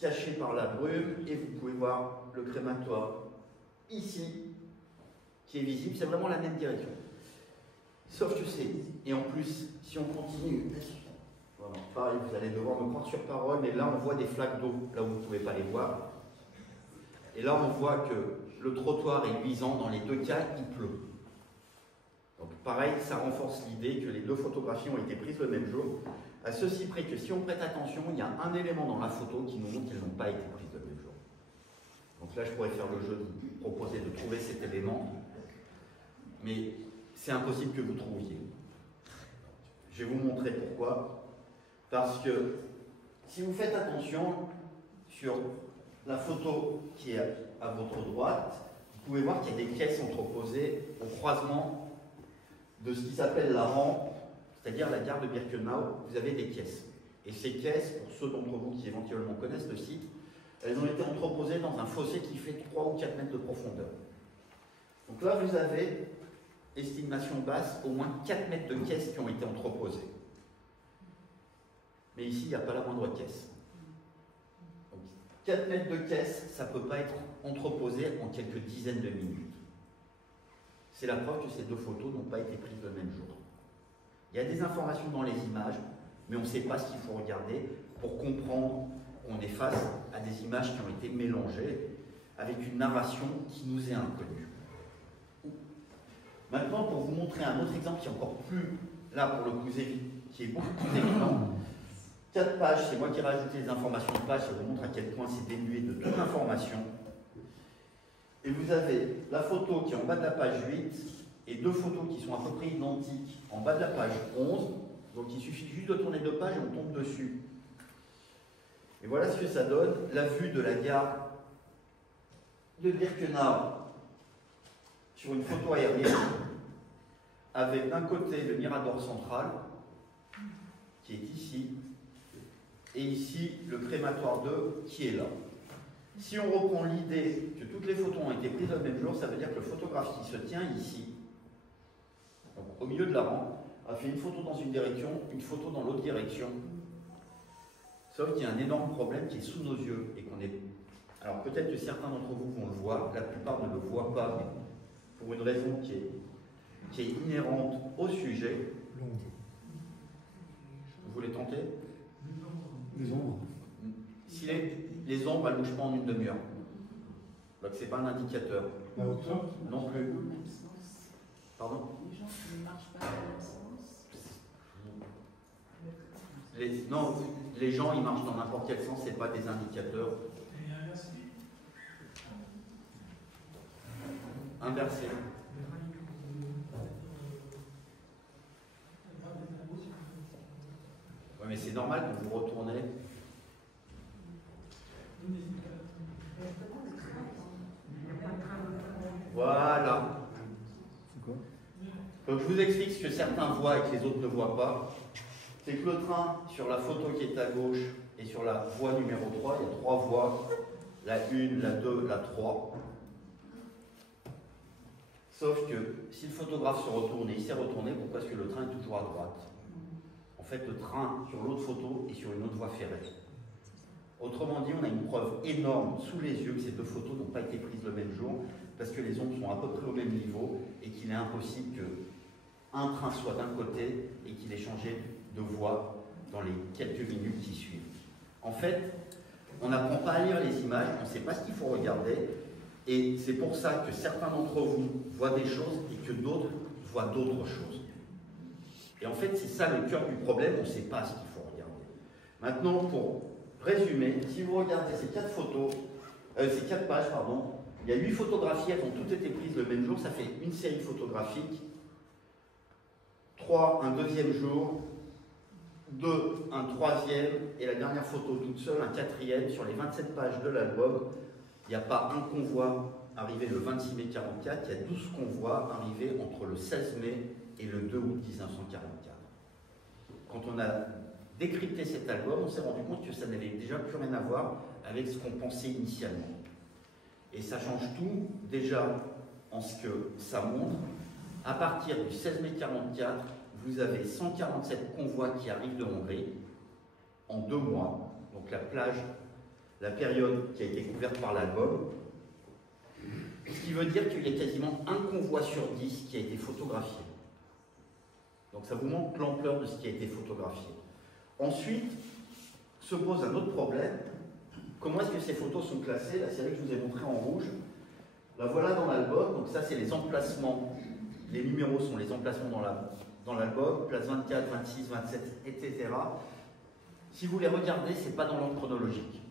caché par la brume et vous pouvez voir le crématoire ici qui est visible. C'est vraiment la même direction. Sauf que c'est, et en plus, si on continue, voilà, pareil, vous allez devoir me croire sur parole, mais là on voit des flaques d'eau, là où vous ne pouvez pas les voir. Et là on voit que le trottoir est luisant, dans les deux cas il pleut. Donc pareil, ça renforce l'idée que les deux photographies ont été prises le même jour, à ceci près que si on prête attention, il y a un élément dans la photo qui nous montre qu'elles n'ont pas été prises le même jour. Donc là je pourrais faire le jeu de vous proposer de trouver cet élément, mais c'est impossible que vous trouviez. Je vais vous montrer pourquoi. Parce que si vous faites attention sur la photo qui est à votre droite, vous pouvez voir qu'il y a des caisses entreposées au croisement de ce qui s'appelle la rampe, c'est-à-dire la gare de Birkenau. Vous avez des caisses. Et ces caisses, pour ceux d'entre vous qui éventuellement connaissent le site, elles ont été entreposées dans un fossé qui fait 3 ou 4 mètres de profondeur. Donc là, vous avez, estimation basse, au moins 4 mètres de caisses qui ont été entreposées. Mais ici, il n'y a pas la moindre caisse. Donc, 4 mètres de caisse, ça ne peut pas être entreposé en quelques dizaines de minutes. C'est la preuve que ces deux photos n'ont pas été prises le même jour. Il y a des informations dans les images, mais on ne sait pas ce qu'il faut regarder pour comprendre qu'on est face à des images qui ont été mélangées avec une narration qui nous est inconnue. Maintenant, pour vous montrer un autre exemple qui est encore plus, là pour le coup, qui est beaucoup plus évident, 4 pages, c'est moi qui ai rajouté les informations de page, ça vous montre à quel point c'est dénué de toute information. Et vous avez la photo qui est en bas de la page 8 et deux photos qui sont à peu près identiques en bas de la page 11. Donc il suffit juste de tourner 2 pages et on tombe dessus. Et voilà ce que ça donne, la vue de la gare de Birkenau sur une photo aérienne avec d'un côté le mirador central qui est ici et ici le crématoire 2 qui est là. Si on reprend l'idée que toutes les photos ont été prises le même jour, ça veut dire que le photographe qui se tient ici, donc au milieu de la rampe, a fait une photo dans une direction, une photo dans l'autre direction. Sauf qu'il y a un énorme problème qui est sous nos yeux et qu'on est... Alors peut-être que certains d'entre vous vont le voir, la plupart ne le voient pas, mais pour une raison qui est inhérente au sujet. Vous voulez tenter? Les ombres. Si les ombres, elles ne bougent pas en une demi-heure. Donc c'est pas un indicateur. La hauteur? Non plus. Dans le même sens. Pardon? Les gens qui ne marchent pas dans le même sens. Non, les gens, ils marchent dans n'importe quel sens, c'est pas des indicateurs. Inversé. Oui, mais c'est normal que vous retournez. Voilà. Donc je vous explique ce que certains voient et que les autres ne voient pas. C'est que le train, sur la photo qui est à gauche et sur la voie numéro 3, il y a 3 voies. La 1, la 2, la 3. Sauf que si le photographe se retourne et il s'est retourné, pourquoi est-ce que le train est toujours à droite? En fait, le train sur l'autre photo est sur une autre voie ferrée. Autrement dit, on a une preuve énorme sous les yeux que ces deux photos n'ont pas été prises le même jour parce que les ombres sont à peu près au même niveau et qu'il est impossible qu'un train soit d'un côté et qu'il ait changé de voie dans les quelques minutes qui suivent. En fait, on n'apprend pas à lire les images, on ne sait pas ce qu'il faut regarder et c'est pour ça que certains d'entre vous voient des choses et que d'autres voient d'autres choses. Et en fait, c'est ça le cœur du problème, on ne sait pas ce qu'il faut regarder. Maintenant, pour résumer, si vous regardez ces quatre pages, il y a 8 photographies, elles ont toutes été prises le même jour, ça fait une série photographique. 3, un deuxième jour, 2, un troisième, et la dernière photo toute seule, un quatrième. Sur les 27 pages de l'album, il n'y a pas un convoi arrivé le 26 mai 1944, il y a 12 convois arrivés entre le 16 mai et le 2 août 1944. Quand on a décrypté cet album, on s'est rendu compte que ça n'avait déjà plus rien à voir avec ce qu'on pensait initialement. Et ça change tout, déjà, en ce que ça montre. À partir du 16 mai 1944, vous avez 147 convois qui arrivent de Hongrie en 2 mois. Donc la période qui a été couverte par l'album. Ce qui veut dire qu'il y a quasiment un convoi sur 10 qui a été photographié. Donc ça vous montre l'ampleur de ce qui a été photographié. Ensuite, se pose un autre problème. Comment est-ce que ces photos sont classées? La série que je vous ai montrée en rouge, la voilà dans l'album. Donc ça, c'est les emplacements. Les numéros sont les emplacements dans l'album, place 24, 26, 27, etc. Si vous les regardez, ce n'est pas dans l'ordre chronologique.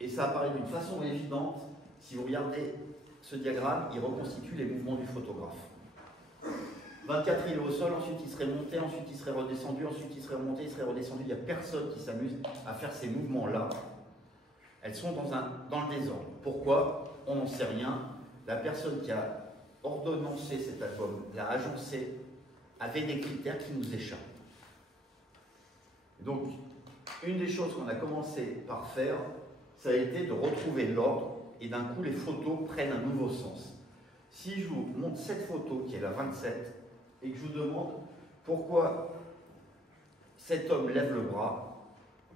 Et ça apparaît d'une façon évidente. Si vous regardez ce diagramme, il reconstitue les mouvements du photographe. 24, il est au sol, ensuite il serait monté, ensuite il serait redescendu, ensuite il serait remonté, il serait redescendu. Il n'y a personne qui s'amuse à faire ces mouvements-là. Elles sont dans le désordre. Pourquoi? On n'en sait rien. La personne qui a ordonnancé cet album, l'a agencé, avait des critères qui nous échappent. Donc, une des choses qu'on a commencé par faire, ça a été de retrouver l'ordre, et d'un coup, les photos prennent un nouveau sens. Si je vous montre cette photo, qui est la 27, et que je vous demande pourquoi cet homme lève le bras,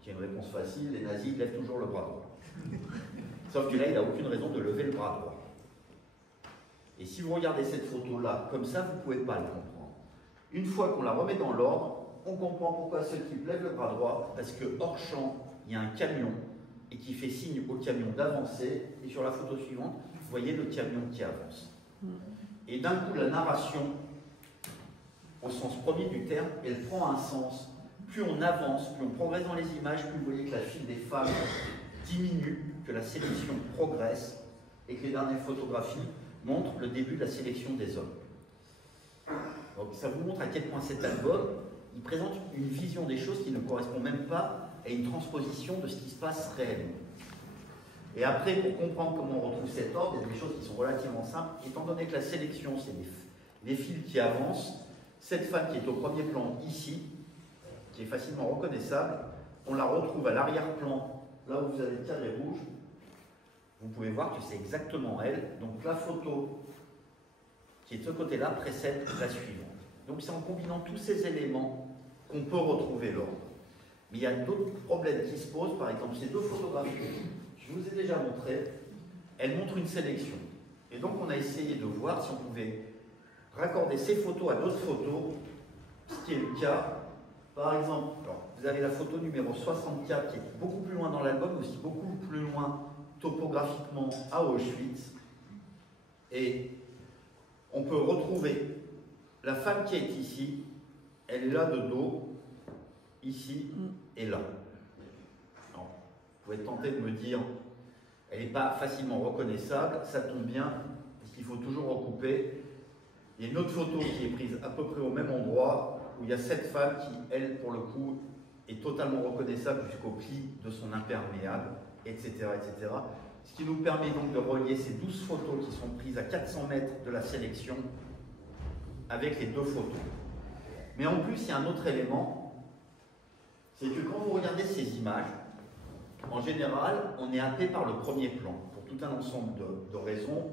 qui est une réponse facile, les nazis lèvent toujours le bras droit. Sauf que là, il n'a aucune raison de lever le bras droit. Et si vous regardez cette photo-là, comme ça, vous ne pouvez pas le comprendre. Une fois qu'on la remet dans l'ordre, on comprend pourquoi ce type lève le bras droit, parce que hors champ, il y a un camion, et qui fait signe au camion d'avancer, et sur la photo suivante, vous voyez le camion qui avance. Et d'un coup, la narration, au sens premier du terme, elle prend un sens. Plus on avance, plus on progresse dans les images, plus vous voyez que la file des femmes diminue, que la sélection progresse, et que les dernières photographies montrent le début de la sélection des hommes. Donc ça vous montre à quel point cet album, il présente une vision des choses qui ne correspond même pas à une transposition de ce qui se passe réellement. Et après, pour comprendre comment on retrouve cet ordre, il y a des choses qui sont relativement simples. Étant donné que la sélection, c'est les fils qui avancent, cette femme qui est au premier plan ici, qui est facilement reconnaissable, on la retrouve à l'arrière-plan, là où vous avez le carré rouge. Vous pouvez voir que c'est exactement elle. Donc la photo qui est de ce côté-là précède la suivante. Donc c'est en combinant tous ces éléments qu'on peut retrouver l'ordre. Mais il y a d'autres problèmes qui se posent. Par exemple, ces deux photographies, je vous ai déjà montré, elles montrent une sélection. Et donc on a essayé de voir si on pouvait raccorder ces photos à d'autres photos, ce qui est le cas. Par exemple, alors, vous avez la photo numéro 64 qui est beaucoup plus loin dans l'album, mais aussi beaucoup plus loin topographiquement à Auschwitz. Et on peut retrouver la femme qui est ici, elle est là de dos, ici et là. Alors, vous pouvez tenter de me dire, elle n'est pas facilement reconnaissable, ça tombe bien, parce qu'il faut toujours recouper. Il y a une autre photo qui est prise à peu près au même endroit, où il y a cette femme qui, elle, pour le coup, est totalement reconnaissable jusqu'au pli de son imperméable, etc., etc. Ce qui nous permet donc de relier ces 12 photos qui sont prises à 400 mètres de la sélection avec les deux photos. Mais en plus, il y a un autre élément, c'est que quand vous regardez ces images, en général, on est happé par le premier plan, pour tout un ensemble de raisons.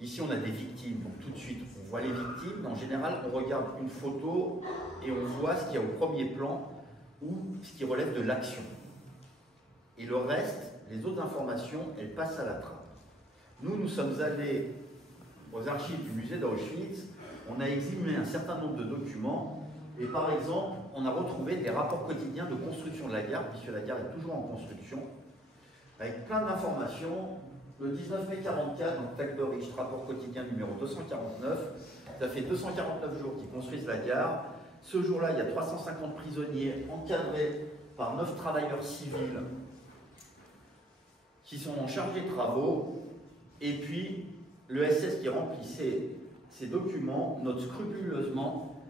Ici, on a des victimes, donc tout de suite, on voit les victimes. En général, on regarde une photo et on voit ce qu'il y a au premier plan ou ce qui relève de l'action. et le reste, les autres informations, elles passent à la trappe. Nous sommes allés aux archives du musée d'Auschwitz, on a exhumé un certain nombre de documents, et par exemple, on a retrouvé des rapports quotidiens de construction de la gare, puisque la gare est toujours en construction, avec plein d'informations. Le 19 mai 44, donc Tag-Bericht, rapport quotidien numéro 249, ça fait 249 jours qu'ils construisent la gare. Ce jour-là, il y a 350 prisonniers encadrés par 9 travailleurs civils qui sont en charge des travaux, et puis le SS qui remplissait ces documents note scrupuleusement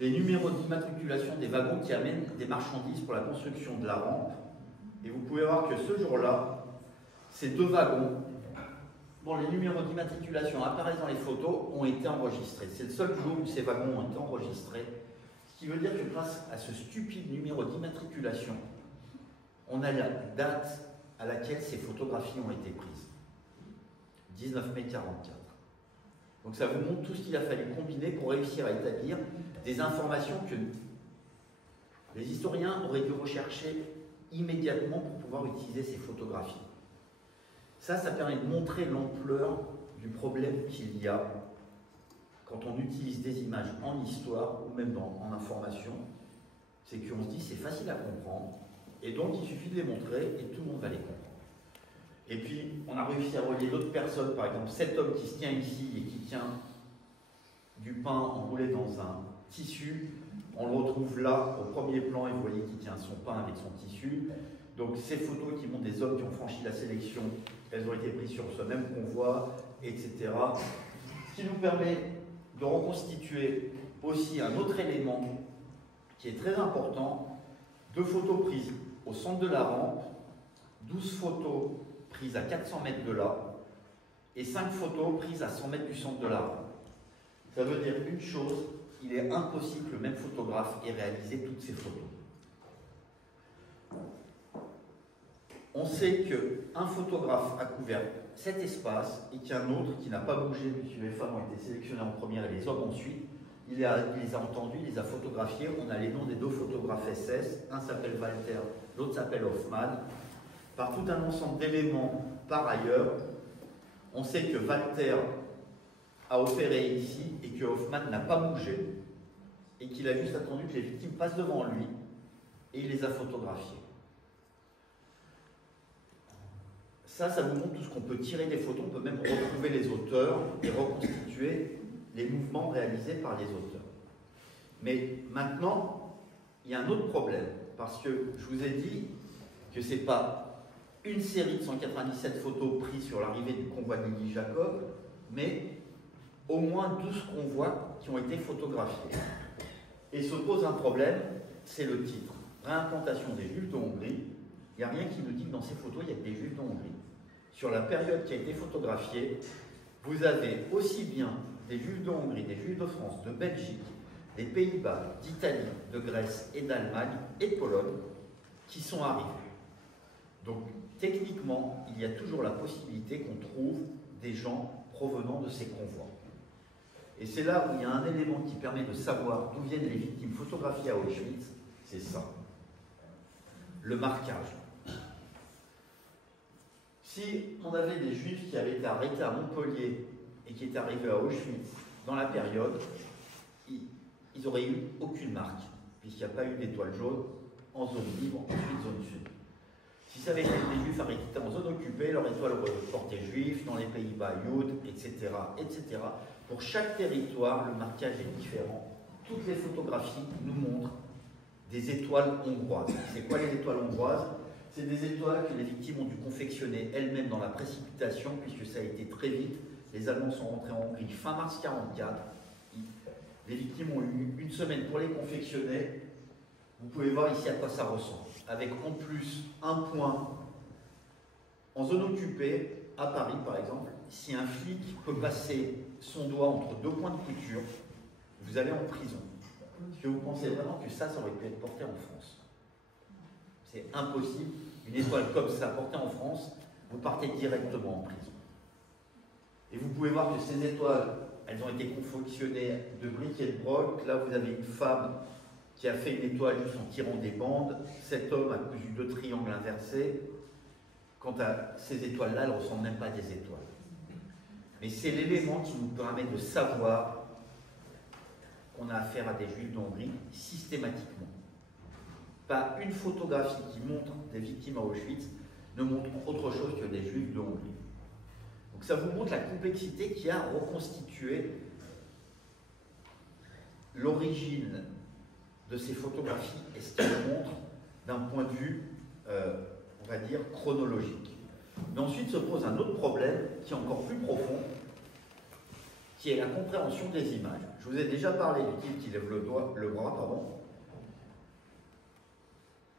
les numéros d'immatriculation des wagons qui amènent des marchandises pour la construction de la rampe. Et vous pouvez voir que ce jour-là, ces 2 wagons, dont les numéros d'immatriculation apparaissent dans les photos, ont été enregistrés. C'est le seul jour où ces wagons ont été enregistrés. Ce qui veut dire que grâce à ce stupide numéro d'immatriculation, on a la date à laquelle ces photographies ont été prises. 19 mai 44. Donc ça vous montre tout ce qu'il a fallu combiner pour réussir à établir des informations que les historiens auraient dû rechercher immédiatement pour pouvoir utiliser ces photographies. Ça permet de montrer l'ampleur du problème qu'il y a quand on utilise des images en histoire ou même en information. C'est qu'on se dit c'est facile à comprendre et donc il suffit de les montrer et tout le monde va les comprendre. Et puis on a réussi à relier d'autres personnes, par exemple cet homme qui se tient ici et qui tient du pain enroulé dans un tissu. On le retrouve là au premier plan et vous voyez qu'il tient son pain avec son tissu. Donc ces photos qui montrent des hommes qui ont franchi la sélection, elles ont été prises sur ce même convoi, etc. Ce qui nous permet de reconstituer aussi un autre élément qui est très important, 2 photos prises au centre de la rampe, 12 photos prises à 400 mètres de là, et 5 photos prises à 100 mètres du centre de la rampe. Ça veut dire une chose, il est impossible que le même photographe ait réalisé toutes ces photos. On sait qu'un photographe a couvert cet espace et qu'un autre qui n'a pas bougé, puisque les femmes ont été sélectionnées en première et les hommes ensuite, il les a entendus, il les a photographiés. On a les noms des 2 photographes SS, un s'appelle Walter, l'autre s'appelle Hoffmann. Par tout un ensemble d'éléments par ailleurs, on sait que Walter a opéré ici et que Hoffmann n'a pas bougé et qu'il a juste attendu que les victimes passent devant lui et il les a photographiées. Ça vous montre tout ce qu'on peut tirer des photos, on peut même retrouver les auteurs et reconstituer les mouvements réalisés par les auteurs. Mais maintenant, il y a un autre problème, parce que je vous ai dit que ce n'est pas une série de 197 photos prises sur l'arrivée du convoi de Lily Jacob, mais au moins 12 convois qui ont été photographiés. Et se pose un problème, c'est le titre. Réimplantation des Juifs de Hongrie. Il n'y a rien qui nous dit que dans ces photos, il y a des Juifs de Hongrie. Sur la période qui a été photographiée, vous avez aussi bien des Juifs de Hongrie, des Juifs de France, de Belgique, des Pays-Bas, d'Italie, de Grèce et d'Allemagne et de Pologne qui sont arrivés. Donc, techniquement, il y a toujours la possibilité qu'on trouve des gens provenant de ces convois. Et c'est là où il y a un élément qui permet de savoir d'où viennent les victimes photographiées à Auschwitz, c'est ça. Le marquage. Si on avait des Juifs qui avaient été arrêtés à Montpellier et qui étaient arrivés à Auschwitz dans la période, ils n'auraient eu aucune marque, puisqu'il n'y a pas eu d'étoile jaune en zone libre, ensuite zone sud. Si ça avait été des Juifs arrêtés en zone occupée, leur étoile aurait porté Juif, dans les Pays-Bas, Yud, etc., etc. Pour chaque territoire, le marquage est différent. Toutes les photographies nous montrent des étoiles hongroises. C'est quoi les étoiles hongroises? C'est des étoiles que les victimes ont dû confectionner elles-mêmes dans la précipitation, puisque ça a été très vite. Les Allemands sont rentrés en Hongrie fin mars 1944. Les victimes ont eu une semaine pour les confectionner. Vous pouvez voir ici à quoi ça ressemble. Avec en plus un point en zone occupée, à Paris par exemple, si un flic peut passer son doigt entre 2 points de couture, vous allez en prison. Est-ce que vous pensez vraiment que ça aurait pu être porté en France? C'est impossible. Une étoile comme ça portée en France, vous partez directement en prison. Et vous pouvez voir que ces étoiles, elles ont été confectionnées de briques et de broc. Là, vous avez une femme qui a fait une étoile juste en tirant des bandes. Cet homme a cousu 2 triangles inversés. Quant à ces étoiles-là, elles ne ressemblent même pas à des étoiles. Mais c'est l'élément qui nous permet de savoir qu'on a affaire à des Juifs de Hongrie systématiquement. Pas une photographie qui montre des victimes à Auschwitz ne montre autre chose que des Juifs de Hongrie. Donc ça vous montre la complexité qu'il y a à reconstituer l'origine de ces photographies et ce qu'elles montrent d'un point de vue, on va dire, chronologique. Mais ensuite se pose un autre problème qui est encore plus profond, qui est la compréhension des images. Je vous ai déjà parlé du type qui lève le bras, pardon.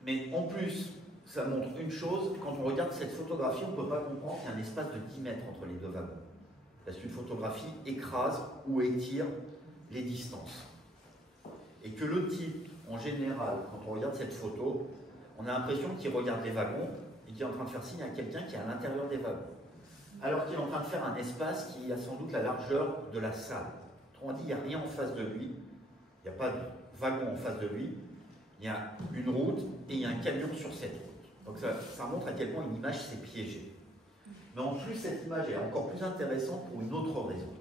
Mais en plus, ça montre une chose, quand on regarde cette photographie, on ne peut pas comprendre qu'il y a un espace de 10 mètres entre les deux wagons. Parce qu'une photographie écrase ou étire les distances. Et que le type, en général, quand on regarde cette photo, on a l'impression qu'il regarde les wagons et qu'il est en train de faire signe à quelqu'un qui est à l'intérieur des wagons. Alors qu'il est en train de faire un espace qui a sans doute la largeur de la salle. Autrement dit, il n'y a rien en face de lui, il n'y a pas de wagon en face de lui, il y a une route et il y a un camion sur cette route. Donc ça montre à quel point une image s'est piégée. Mais en plus, cette image est encore plus intéressante pour une autre raison.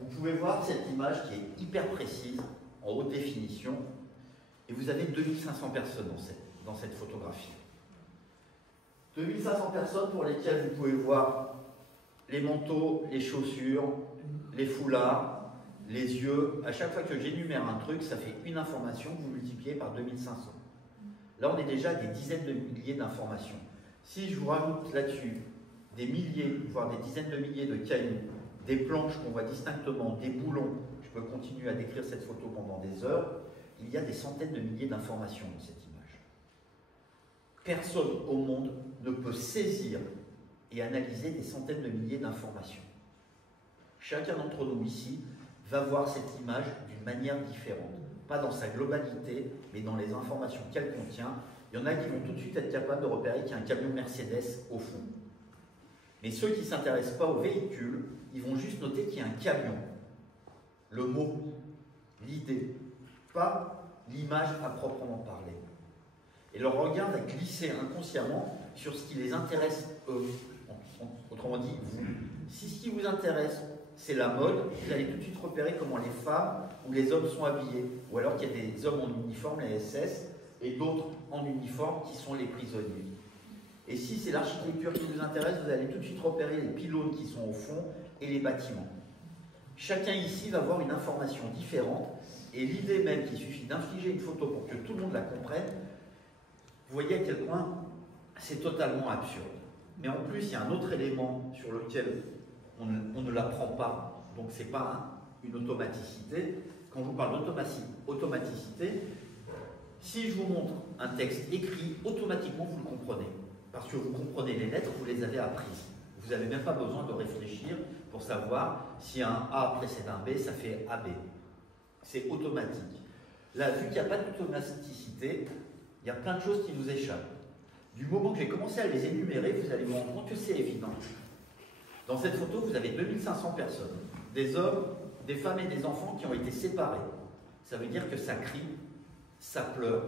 Vous pouvez voir cette image qui est hyper précise, en haute définition, et vous avez 2500 personnes dans cette photographie. 2500 personnes pour lesquelles vous pouvez voir les manteaux, les chaussures, les foulards, les yeux. À chaque fois que j'énumère un truc, ça fait une information que vous multipliez par 2500. Là, on est déjà à des dizaines de milliers d'informations. Si je vous rajoute là-dessus des milliers, voire des dizaines de milliers de cailloux, des planches qu'on voit distinctement, des boulons, je peux continuer à décrire cette photo pendant des heures, il y a des centaines de milliers d'informations dans cette image. Personne au monde ne peut saisir et analyser des centaines de milliers d'informations. Chacun d'entre nous ici va voir cette image d'une manière différente. Pas dans sa globalité, mais dans les informations qu'elle contient. Il y en a qui vont tout de suite être capables de repérer qu'il y a un camion Mercedes au fond. Mais ceux qui ne s'intéressent pas au véhicule, ils vont juste noter qu'il y a un camion. Le mot, l'idée, pas l'image à proprement parler. Et leur regard va glisser inconsciemment sur ce qui les intéresse eux. Autrement dit, vous. Si ce qui vous intéresse, c'est la mode, vous allez tout de suite repérer comment les femmes ou les hommes sont habillés. Ou alors qu'il y a des hommes en uniforme, les SS, et d'autres en uniforme qui sont les prisonniers. Et si c'est l'architecture qui vous intéresse, vous allez tout de suite repérer les pylônes qui sont au fond et les bâtiments. Chacun ici va avoir une information différente, et l'idée même qu'il suffit d'infliger une photo pour que tout le monde la comprenne, vous voyez à quel point c'est totalement absurde. Mais en plus, il y a un autre élément sur lequel on ne l'apprend pas, donc ce n'est pas une automaticité. Quand je vous parle d'automaticité, si je vous montre un texte écrit, automatiquement vous le comprenez. Parce que vous comprenez les lettres, vous les avez apprises. Vous n'avez même pas besoin de réfléchir pour savoir si un A précède un B, ça fait AB. C'est automatique. Là, vu qu'il n'y a pas d'automaticité, il y a plein de choses qui nous échappent. Du moment que j'ai commencé à les énumérer, vous allez vous rendre compte que c'est évident. Dans cette photo, vous avez 2500 personnes. Des hommes, des femmes et des enfants qui ont été séparés. Ça veut dire que ça crie, ça pleure.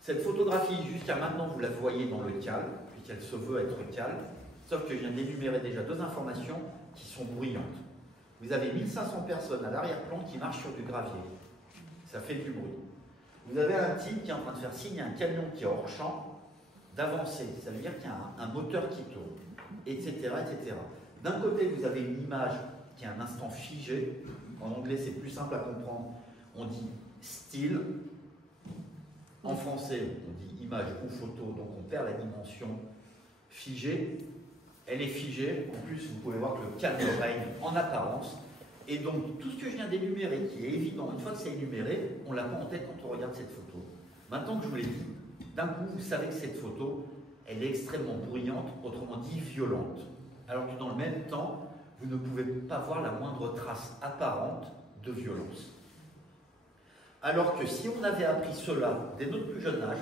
Cette photographie, jusqu'à maintenant, vous la voyez dans le calme, puisqu'elle se veut être calme, sauf que je viens d'énumérer déjà 2 informations qui sont bruyantes. Vous avez 1500 personnes à l'arrière-plan qui marchent sur du gravier. Ça fait du bruit. Vous avez un type qui est en train de faire signe à un camion qui est hors champ d'avancer. Ça veut dire qu'il y a un moteur qui tourne, etc., etc. D'un côté, vous avez une image qui est un instant figé. En anglais, c'est plus simple à comprendre. On dit still. En français, on dit image ou photo, donc on perd la dimension figée. Elle est figée. En plus, vous pouvez voir que le calme règne en apparence. Et donc, tout ce que je viens d'énumérer, qui est évident, une fois que c'est énuméré, on l'a pas en tête quand on regarde cette photo. Maintenant que je vous l'ai dit, d'un coup, vous savez que cette photo, elle est extrêmement bruyante, autrement dit violente. Alors que dans le même temps, vous ne pouvez pas voir la moindre trace apparente de violence. Alors que si on avait appris cela dès notre plus jeune âge,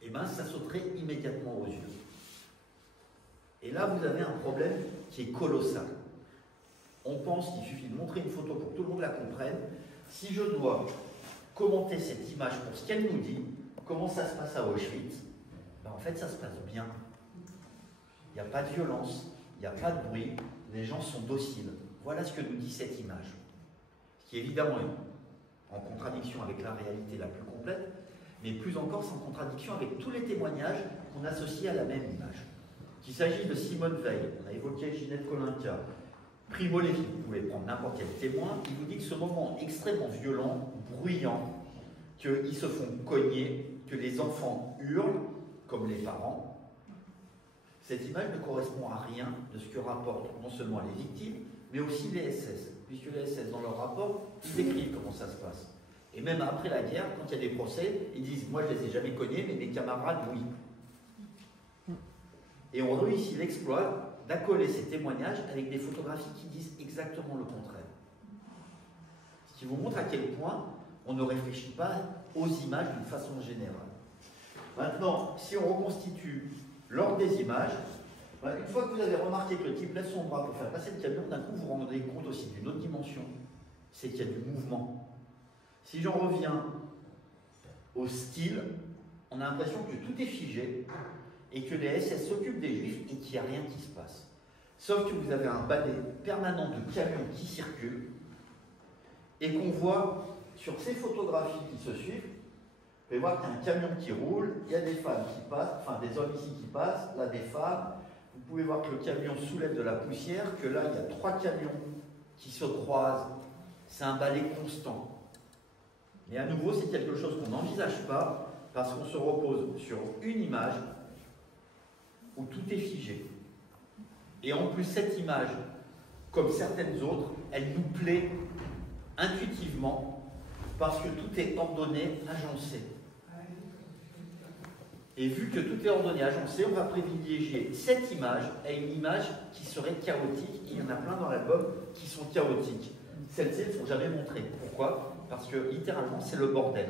eh ben, ça sauterait immédiatement aux yeux. Et là, vous avez un problème qui est colossal. On pense qu'il suffit de montrer une photo pour que tout le monde la comprenne. si je dois commenter cette image pour ce qu'elle nous dit, comment ça se passe à Auschwitz, ben en fait ça se passe bien. Il n'y a pas de violence, il n'y a pas de bruit, les gens sont dociles. Voilà ce que nous dit cette image. Ce qui évidemment est en contradiction avec la réalité la plus complète, mais plus encore c'est en contradiction avec tous les témoignages qu'on associe à la même image. Qu'il s'agisse de Simone Veil, on a évoqué Ginette Kolinka, Primo Levi, vous pouvez prendre n'importe quel témoin, il vous dit que ce moment extrêmement violent, bruyant, qu'ils se font cogner, que les enfants hurlent, comme les parents, cette image ne correspond à rien de ce que rapportent non seulement les victimes, mais aussi les SS, puisque les SS, dans leur rapport, ils décrivent comment ça se passe. Et même après la guerre, quand il y a des procès, ils disent « moi je ne les ai jamais cognés, mais mes camarades, oui ». Et on réussit l'exploit d'accoler ces témoignages avec des photographies qui disent exactement le contraire. Ce qui vous montre à quel point on ne réfléchit pas aux images d'une façon générale. Maintenant, si on reconstitue l'ordre des images, une fois que vous avez remarqué que le type lève son bras pour faire passer le camion, d'un coup vous vous rendez compte aussi d'une autre dimension, c'est qu'il y a du mouvement. Si j'en reviens au style, on a l'impression que tout est figé et que les SS s'occupent des Juifs et qu'il n'y a rien qui se passe. Sauf que vous avez un balai permanent de camions qui circulent et qu'on voit sur ces photographies qui se suivent. Vous pouvez voir qu'il y a un camion qui roule, il y a des femmes qui passent, enfin des hommes ici qui passent, là des femmes. Vous pouvez voir que le camion soulève de la poussière, que là il y a 3 camions qui se croisent. C'est un balai constant. Mais à nouveau, c'est quelque chose qu'on n'envisage pas parce qu'on se repose sur une image où tout est figé. Et en plus, cette image, comme certaines autres, elle nous plaît intuitivement parce que tout est ordonné, agencé. Et vu que tout est ordonné, agencé, on va privilégier cette image à une image qui serait chaotique. Et il y en a plein dans l'album qui sont chaotiques. Celles-ci ne sont jamais montrées. Pourquoi? Parce que littéralement, c'est le bordel.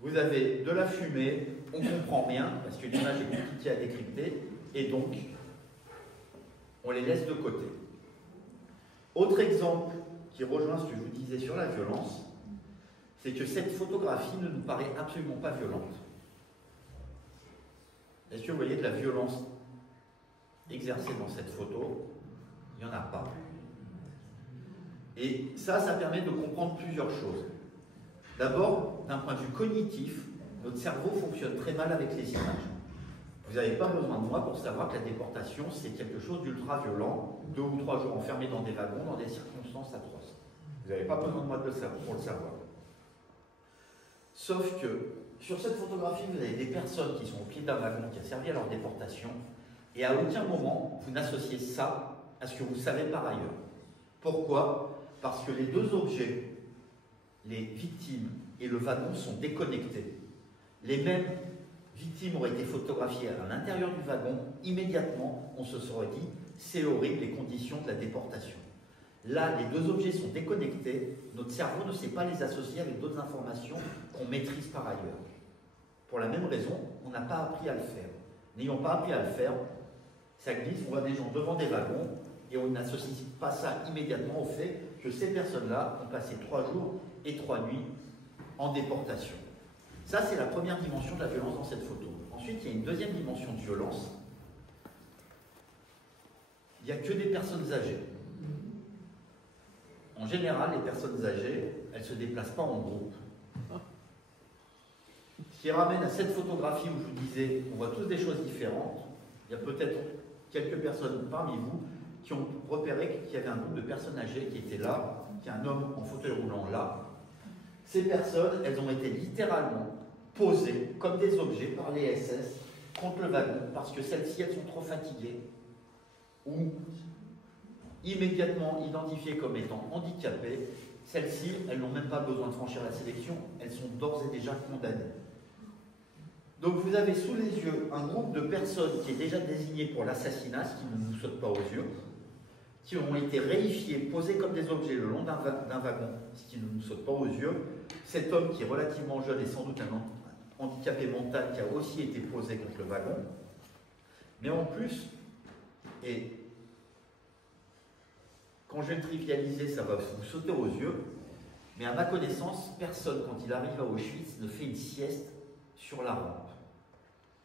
Vous avez de la fumée, on ne comprend rien, parce que l'image est compliquée à décrypter, et donc, on les laisse de côté. Autre exemple qui rejoint ce que je vous disais sur la violence, c'est que cette photographie ne nous paraît absolument pas violente. Est-ce que vous voyez de la violence exercée dans cette photo? Il n'y en a pas. Et ça permet de comprendre plusieurs choses. D'abord, d'un point de vue cognitif, notre cerveau fonctionne très mal avec les images. Vous n'avez pas besoin de moi pour savoir que la déportation, c'est quelque chose d'ultra violent, 2 ou 3 jours enfermés dans des wagons, dans des circonstances atroces. Vous n'avez pas besoin de moi pour le savoir. Sauf que, sur cette photographie, vous avez des personnes qui sont au pied d'un wagon qui a servi à leur déportation, et à aucun moment, vous n'associez ça à ce que vous savez par ailleurs. Pourquoi? Parce que les deux objets, les victimes et le wagon, sont déconnectés. Les mêmes victimes auraient été photographiées à l'intérieur du wagon, immédiatement, on se serait dit, c'est horrible les conditions de la déportation. Là, les deux objets sont déconnectés, notre cerveau ne sait pas les associer avec d'autres informations qu'on maîtrise par ailleurs. Pour la même raison, on n'a pas appris à le faire. N'ayant pas appris à le faire, ça glisse, on voit des gens devant des wagons, et on n'associe pas ça immédiatement au fait que ces personnes-là ont passé 3 jours et 3 nuits en déportation. Ça, c'est la première dimension de la violence dans cette photo. Ensuite, il y a une deuxième dimension de violence. Il n'y a que des personnes âgées. En général, les personnes âgées, elles ne se déplacent pas en groupe. Ce qui ramène à cette photographie où je vous disais, on voit tous des choses différentes. Il y a peut-être quelques personnes parmi vous qui ont repéré qu'il y avait un groupe de personnes âgées qui étaient là, qu'il y a un homme en fauteuil roulant là. Ces personnes, elles ont été littéralement posées comme des objets par les SS contre le wagon parce que celles-ci, elles sont trop fatiguées ou immédiatement identifiées comme étant handicapées. Celles-ci, elles n'ont même pas besoin de franchir la sélection, elles sont d'ores et déjà condamnées. Donc vous avez sous les yeux un groupe de personnes qui est déjà désigné pour l'assassinat, ce qui ne nous saute pas aux yeux, qui ont été réifiés, posés comme des objets le long d'un wagon, ce qui ne nous saute pas aux yeux. Cet homme qui est relativement jeune et sans doute un handicapé mental qui a aussi été posé contre le wagon. Mais en plus, et quand je vais le trivialiser, ça va vous sauter aux yeux, Mais à ma connaissance, personne, quand il arrive à Auschwitz, ne fait une sieste sur la rampe.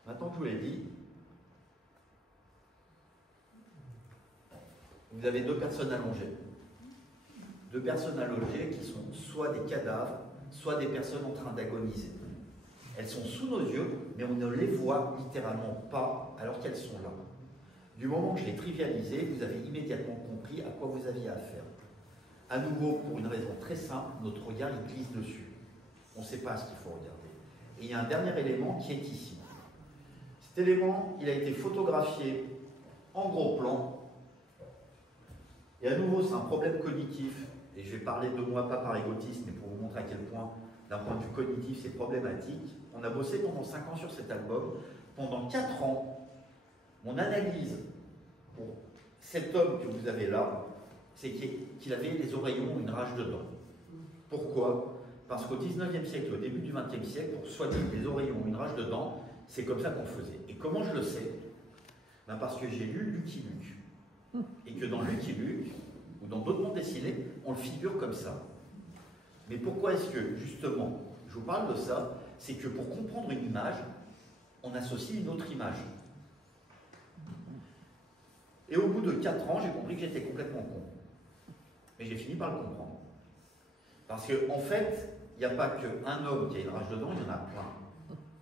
Maintenant que je vous l'ai dit, vous avez deux personnes allongées. Deux personnes allongées qui sont soit des cadavres, soit des personnes en train d'agoniser. Elles sont sous nos yeux, mais on ne les voit littéralement pas alors qu'elles sont là. Du moment que je l'ai trivialisé, vous avez immédiatement compris à quoi vous aviez affaire. À nouveau, pour une raison très simple, notre regard il glisse dessus. On ne sait pas ce qu'il faut regarder. Et il y a un dernier élément qui est ici. Cet élément, il a été photographié en gros plan. Et à nouveau, c'est un problème cognitif. Et je vais parler de moi, pas par égotisme, mais pour vous montrer à quel point, d'un point de vue cognitif, c'est problématique. On a bossé pendant 5 ans sur cet album. Pendant 4 ans, mon analyse pour cet homme que vous avez là, c'est qu'il avait les oreillons ou une rage de dents. Pourquoi? Parce qu'au 19e siècle, au début du 20e siècle, pour soigner les oreillons ou une rage de dents, c'est comme ça qu'on faisait. Et comment je le sais? Ben parce que j'ai lu Lucky Luke. Et que dans Lucky Luke, ou dans d'autres bandes dessinées, on le figure comme ça. Mais pourquoi est-ce que, justement, je vous parle de ça? C'est que pour comprendre une image, on associe une autre image. Et au bout de 4 ans, j'ai compris que j'étais complètement con. Mais j'ai fini par le comprendre. Parce qu'en fait, il n'y a pas qu'un homme qui a une rage de dents, il y en a plein.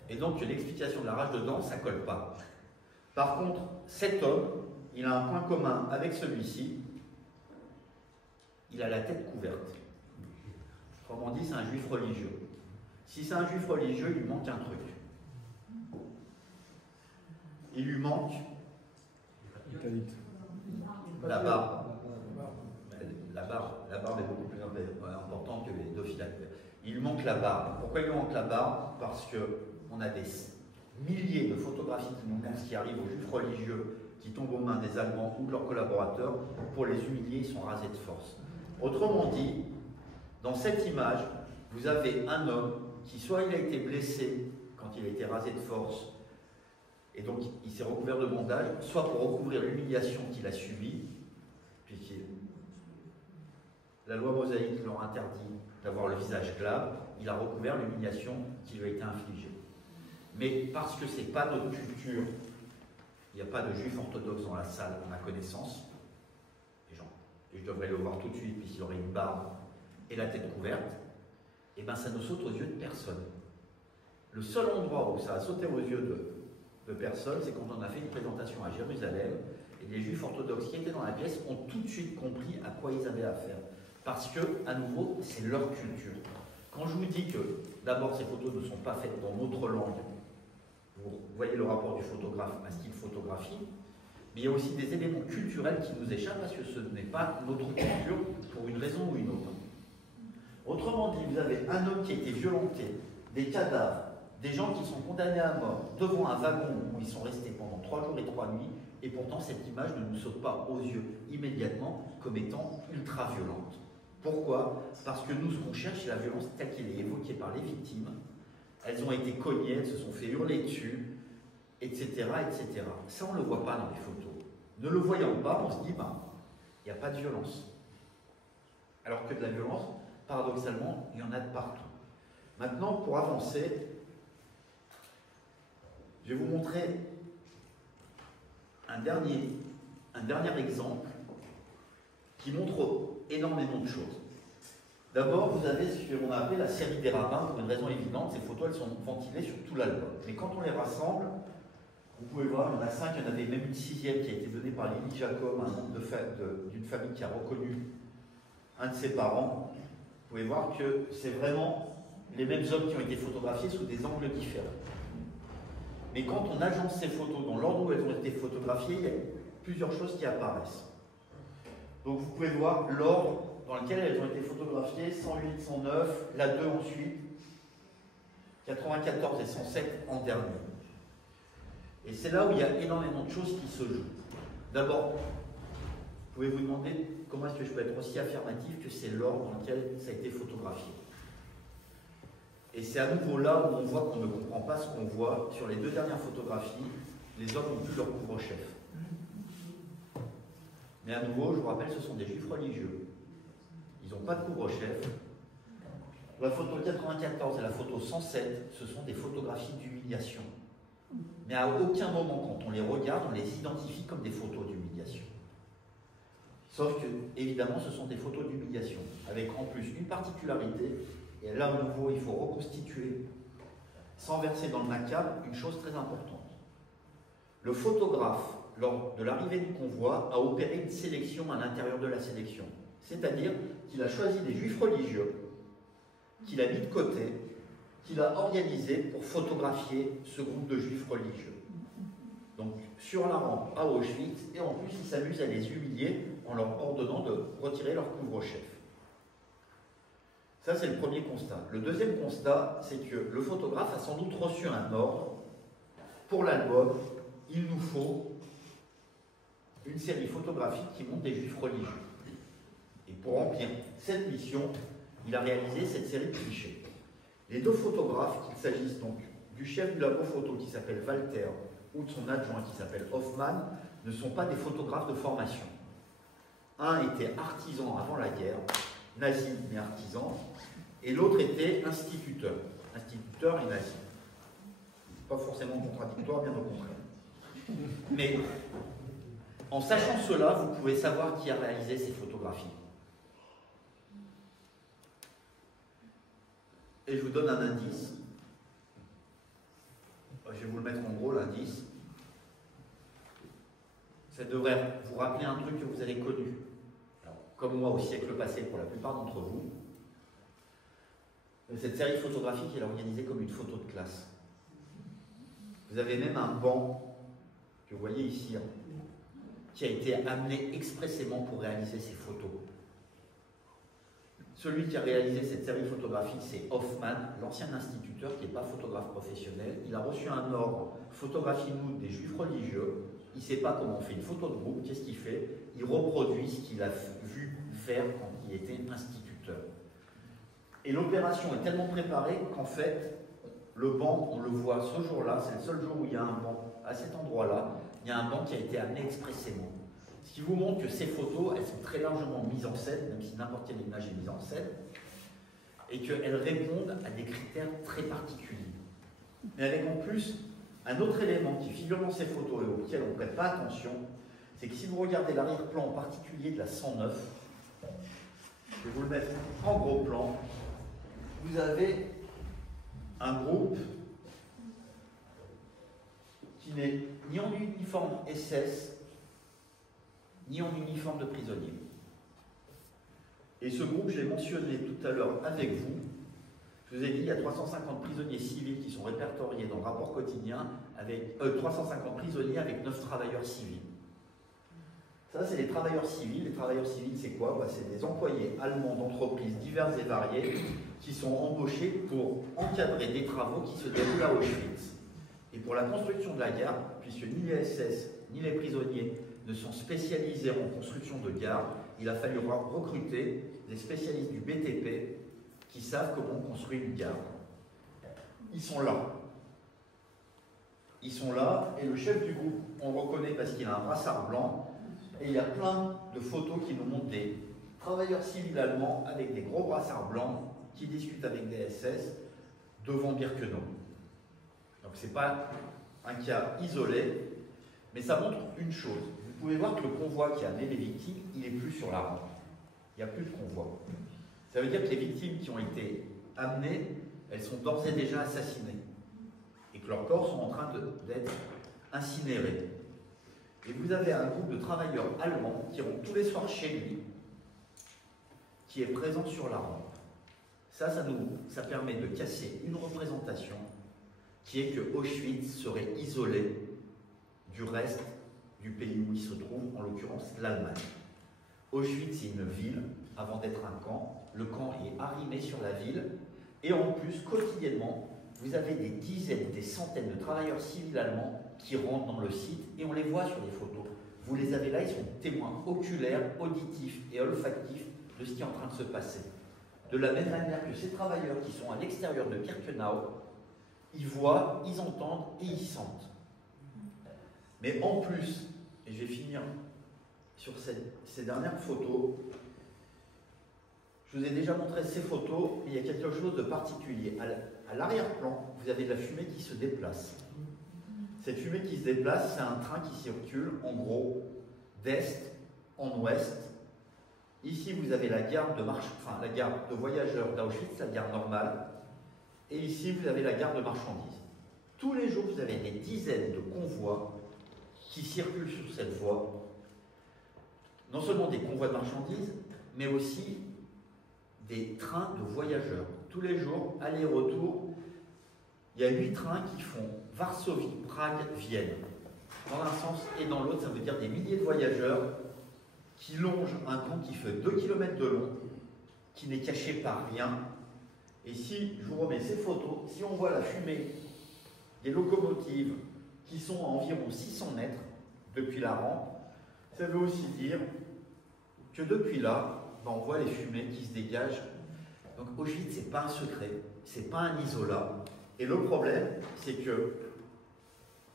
Et donc l'explication de la rage de dents, ça ne colle pas. Par contre, cet homme, il a un point commun avec celui-ci, il a la tête couverte. Autrement dit, c'est un juif religieux. Si c'est un juif religieux, il lui manque un truc. Il lui manque la barbe. La barbe est beaucoup plus importante que les deux filaques. Il lui manque la barbe. Pourquoi il lui manque la barbe? Parce qu'on a des milliers de photographies qui nous montrent ce qui arrive aux juifs religieux qui tombent aux mains des Allemands ou de leurs collaborateurs. Pour les humilier, ils sont rasés de force. Autrement dit, dans cette image, vous avez un homme qui soit il a été blessé quand il a été rasé de force, et donc il s'est recouvert de bandage, soit pour recouvrir l'humiliation qu'il a subie, puisque la loi mosaïque leur interdit d'avoir le visage glave, il a recouvert l'humiliation qui lui a été infligée. Mais parce que ce n'est pas notre culture, il n'y a pas de juifs orthodoxes dans la salle, à ma connaissance, et je devrais le voir tout de suite, puisqu'il aurait une barbe et la tête couverte, et bien ça ne saute aux yeux de personne. Le seul endroit où ça a sauté aux yeux de personne, c'est quand on a fait une présentation à Jérusalem, et les juifs orthodoxes qui étaient dans la pièce ont tout de suite compris à quoi ils avaient affaire. Parce que, à nouveau, c'est leur culture. Quand je vous dis que, d'abord, ces photos ne sont pas faites dans notre langue, vous voyez le rapport du photographe à ce qu'il photographie, mais il y a aussi des éléments culturels qui nous échappent parce que ce n'est pas notre culture pour une raison ou une autre. Autrement dit, vous avez un homme qui a été violenté, des cadavres, des gens qui sont condamnés à mort devant un wagon où ils sont restés pendant 3 jours et 3 nuits, et pourtant cette image ne nous saute pas aux yeux immédiatement comme étant ultra violente. Pourquoi? Parce que nous, ce qu'on cherche, c'est la violence telle qu'elle est évoquée par les victimes. Elles ont été cognées, elles se sont fait hurler dessus, etc., etc. Ça, on ne le voit pas dans les photos. Ne le voyant pas, on se dit, ben, il n'y a pas de violence. Alors que de la violence, paradoxalement, il y en a de partout. Maintenant, pour avancer, je vais vous montrer un dernier exemple qui montre énormément de choses. D'abord, vous avez ce qu'on a appelé la série des rabbins, pour une raison évidente. Ces photos, elles sont ventilées sur tout l'album. Mais quand on les rassemble, vous pouvez voir, il y en a 5, il y en avait même une 6e qui a été donnée par Lily Jacob, un membre d'une famille qui a reconnu un de ses parents. Vous pouvez voir que c'est vraiment les mêmes hommes qui ont été photographiés sous des angles différents. Mais quand on agence ces photos dans l'ordre où elles ont été photographiées, il y a plusieurs choses qui apparaissent. Donc vous pouvez voir l'ordre dans lequel elles ont été photographiées, 108, 109, la 2 ensuite, 94 et 107 en dernier. Et c'est là où il y a énormément de choses qui se jouent. D'abord, vous pouvez vous demander comment est-ce que je peux être aussi affirmatif que c'est l'ordre dans lequel ça a été photographié. Et c'est à nouveau là où on voit qu'on ne comprend pas ce qu'on voit. Sur les 2 dernières photographies, les hommes n'ont plus leur couvre-chef. Mais à nouveau, je vous rappelle, ce sont des juifs religieux. Ils n'ont pas de couvre-chef. La photo 94 et la photo 107, ce sont des photographies d'humiliation. Mais à aucun moment, quand on les regarde, on les identifie comme des photos d'humiliation. Sauf que, évidemment, ce sont des photos d'humiliation, avec en plus une particularité, et là, à nouveau, il faut reconstituer, sans verser dans le macabre, une chose très importante. Le photographe, lors de l'arrivée du convoi, a opéré une sélection à l'intérieur de la sélection. C'est-à-dire qu'il a choisi des juifs religieux, qu'il a mis de côté, qu'il a organisé pour photographier ce groupe de juifs religieux. Donc, sur la rampe à Auschwitz, et en plus, il s'amuse à les humilier en leur ordonnant de retirer leur couvre-chef. Ça, c'est le premier constat. Le deuxième constat, c'est que le photographe a sans doute reçu un ordre. Pour l'album, il nous faut une série photographique qui montre des juifs religieux. Et pour remplir cette mission, il a réalisé cette série de clichés. Les deux photographes, qu'il s'agisse donc du chef du labo photo qui s'appelle Walter ou de son adjoint qui s'appelle Hoffman, ne sont pas des photographes de formation. Un était artisan avant la guerre, nazi mais artisan, et l'autre était instituteur. Instituteur et nazi. Pas forcément contradictoire, bien au contraire. Mais en sachant cela, vous pouvez savoir qui a réalisé ces photographies. Et je vous donne un indice. Je vais vous le mettre en gros, l'indice. Ça devrait vous rappeler un truc que vous avez connu. Alors, comme moi au siècle passé pour la plupart d'entre vous. Cette série photographique est organisée comme une photo de classe. Vous avez même un banc, que vous voyez ici, qui a été amené expressément pour réaliser ces photos. Celui qui a réalisé cette série photographique, c'est Hoffman, l'ancien instituteur qui n'est pas photographe professionnel. Il a reçu un ordre, photographie-nous des juifs religieux. Il ne sait pas comment on fait une photo de groupe. Qu'est-ce qu'il fait? Il reproduit ce qu'il a vu faire quand il était instituteur. Et l'opération est tellement préparée qu'en fait, le banc, on le voit ce jour-là, c'est le seul jour où il y a un banc à cet endroit-là. Il y a un banc qui a été amené expressément. Ce qui vous montre que ces photos, elles sont très largement mises en scène, même si n'importe quelle image est mise en scène, et qu'elles répondent à des critères très particuliers. Mais avec en plus un autre élément qui figure dans ces photos et auquel on ne prête pas attention, c'est que si vous regardez l'arrière-plan en particulier de la 109, je vais vous le mettre en gros plan, vous avez un groupe qui n'est ni en uniforme SS, ni en uniforme de prisonnier. Et ce groupe, je l'ai mentionné tout à l'heure avec vous. Je vous ai dit, il y a 350 prisonniers civils qui sont répertoriés dans le rapport quotidien, avec 350 prisonniers avec 9 travailleurs civils. Ça, c'est les travailleurs civils. Les travailleurs civils, c'est quoi? C'est des employés allemands d'entreprises diverses et variées qui sont embauchés pour encadrer des travaux qui se déroulent à Auschwitz. Et pour la construction de la gare, puisque ni les SS ni les prisonniers ne sont spécialisés en construction de gares, il a fallu recruter des spécialistes du BTP qui savent comment on construit une gare. Ils sont là. Ils sont là, et le chef du groupe, on le reconnaît parce qu'il a un brassard blanc, et il y a plein de photos qui nous montrent des travailleurs civils allemands avec des gros brassards blancs qui discutent avec des SS devant Birkenau. Donc ce n'est pas un cas isolé, mais ça montre une chose. Vous pouvez voir que le convoi qui a amené les victimes, il n'est plus sur la rampe. Il n'y a plus de convoi. Ça veut dire que les victimes qui ont été amenées, elles sont d'ores et déjà assassinées. Et que leurs corps sont en train d'être incinérés. Et vous avez un groupe de travailleurs allemands qui rentrent tous les soirs chez lui, qui est présent sur la rampe. Ça permet de casser une représentation qui est que Auschwitz serait isolé du reste du pays où il se trouve, en l'occurrence l'Allemagne. Auschwitz, c'est une ville, avant d'être un camp. Le camp est arrimé sur la ville. Et en plus, quotidiennement, vous avez des dizaines, des centaines de travailleurs civils allemands qui rentrent dans le site et on les voit sur les photos. Vous les avez là, ils sont témoins oculaires, auditifs et olfactifs de ce qui est en train de se passer. De la même manière que ces travailleurs qui sont à l'extérieur de Birkenau, ils voient, ils entendent et ils sentent. Mais en plus, et je vais finir sur ces dernières photos, Je vous ai déjà montré ces photos, mais il y a quelque chose de particulier. À l'arrière-plan, vous avez de la fumée qui se déplace. Cette fumée qui se déplace, c'est un train qui circule, en gros, d'est en ouest. Ici, vous avez la gare la gare de voyageurs d'Auschwitz, la gare normale. Et ici, vous avez la gare de marchandises. Tous les jours, vous avez des dizaines de convois qui circulent sur cette voie. Non seulement des convois de marchandises, mais aussi des trains de voyageurs. Tous les jours, aller-retour, il y a 8 trains qui font Varsovie, Prague, Vienne. Dans un sens et dans l'autre, ça veut dire des milliers de voyageurs qui longent un pont qui fait 2 km de long, qui n'est caché par rien. Et si je vous remets ces photos, si on voit la fumée des locomotives qui sont à environ 600 mètres depuis la rampe, ça veut aussi dire que depuis là, on voit les fumées qui se dégagent. Donc Auschwitz, ce n'est pas un secret, ce n'est pas un isolat. Et le problème, c'est que,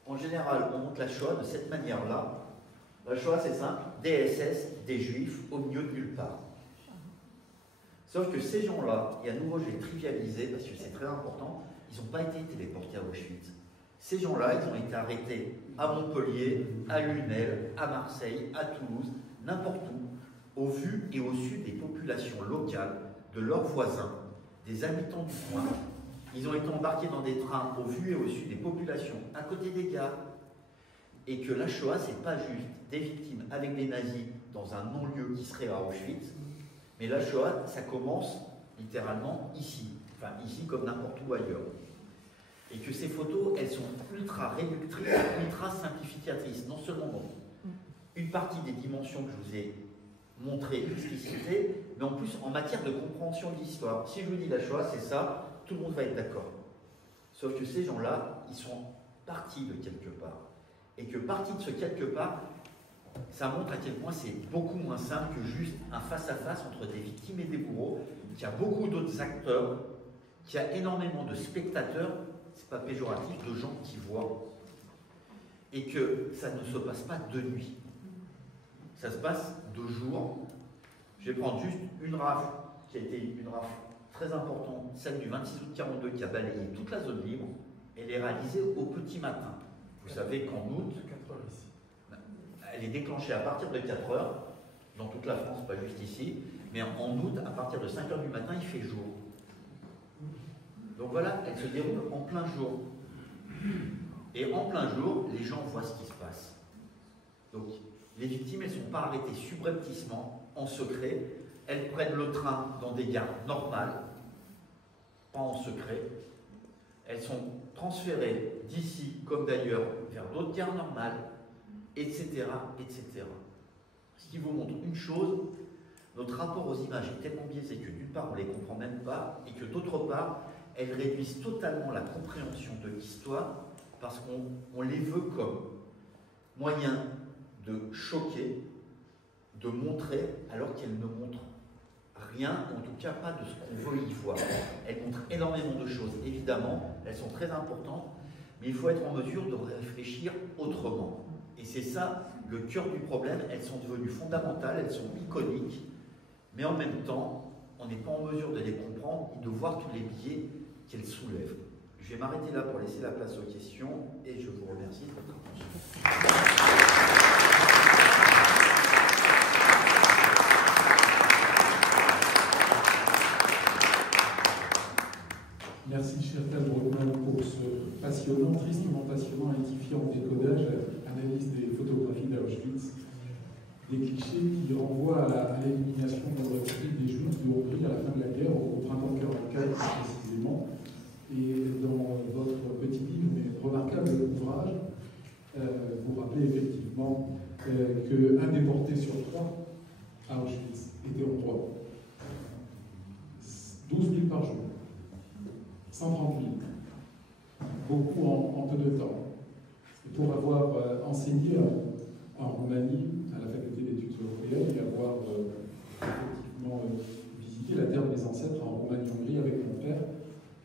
en général, on montre la Shoah de cette manière-là. La Shoah, c'est simple, des SS, des Juifs, au milieu de nulle part. Sauf que ces gens-là, et à nouveau je vais trivialiser parce que c'est très important, ils n'ont pas été téléportés à Auschwitz. Ces gens-là, ils ont été arrêtés à Montpellier, à Lunel, à Marseille, à Toulouse, n'importe où, au vu et au su des populations locales, de leurs voisins, des habitants du coin. Ils ont été embarqués dans des trains au vu et au su des populations à côté des gares. Et que la Shoah, ce n'est pas juste des victimes avec des nazis dans un non-lieu qui serait à Auschwitz, mais la Shoah, ça commence littéralement ici, enfin ici comme n'importe où ailleurs. Et que ces photos, elles sont ultra réductrices, ultra simplificatrices, non seulement dans une partie des dimensions que je vous ai montrées, explicitées, mais en plus en matière de compréhension de l'histoire. Si je vous dis la Shoah, c'est ça, tout le monde va être d'accord. Sauf que ces gens-là, ils sont partis de quelque part. Et que partis de ce quelque part, ça montre à quel point c'est beaucoup moins simple que juste un face-à-face entre des victimes et des bourreaux, qu'il y a beaucoup d'autres acteurs, qu'il y a énormément de spectateurs, c'est pas péjoratif, de gens qui voient. Et que ça ne se passe pas de nuit. Ça se passe de jour. Je vais prendre juste une rafle, qui a été une rafle très importante, celle du 26 août 42 qui a balayé toute la zone libre. Elle est réalisée au petit matin. Vous savez qu'en août, elle est déclenchée à partir de 4 heures, dans toute la France, pas juste ici, mais en août, à partir de 5 heures du matin, il fait jour. Donc voilà, elle se déroule en plein jour. Et en plein jour, les gens voient ce qui se passe. Donc, les victimes, elles ne sont pas arrêtées subrepticement, en secret. Elles prennent le train dans des gares normales, pas en secret. Elles sont transférées d'ici, comme d'ailleurs, vers d'autres gares normales, etc., etc. Ce qui vous montre une chose, notre rapport aux images est tellement biaisé que d'une part, on ne les comprend même pas, et que d'autre part, elles réduisent totalement la compréhension de l'histoire, parce qu'on les veut comme moyen de choquer, de montrer, alors qu'elles ne montrent rien, en tout cas pas de ce qu'on veut y voir. Elles montrent énormément de choses, évidemment, elles sont très importantes, mais il faut être en mesure de réfléchir autrement. Et c'est ça le cœur du problème, elles sont devenues fondamentales, elles sont iconiques, mais en même temps, on n'est pas en mesure de les comprendre et de voir tous les biais qu'elles soulèvent. Je vais m'arrêter là pour laisser la place aux questions et je vous remercie de votre attention. Merci, cher Tal Brockman, pour ce passionnant, tristement passionnant, édifiant décodage, analyse des photographies d'Auschwitz, des clichés qui renvoient à l'élimination progressive des Juifs de Hongrie à la fin de la guerre, au printemps 1944 précisément. Et dans votre petit livre, mais remarquable ouvrage, vous rappelez effectivement qu'un déporté sur 3 à Auschwitz était hongrois. 12 000 par jour. 130 000, beaucoup en peu de temps. Et pour avoir enseigné en Roumanie, à la faculté d'études européennes, et avoir effectivement visité la terre des ancêtres en Roumanie-Hongrie avec mon père,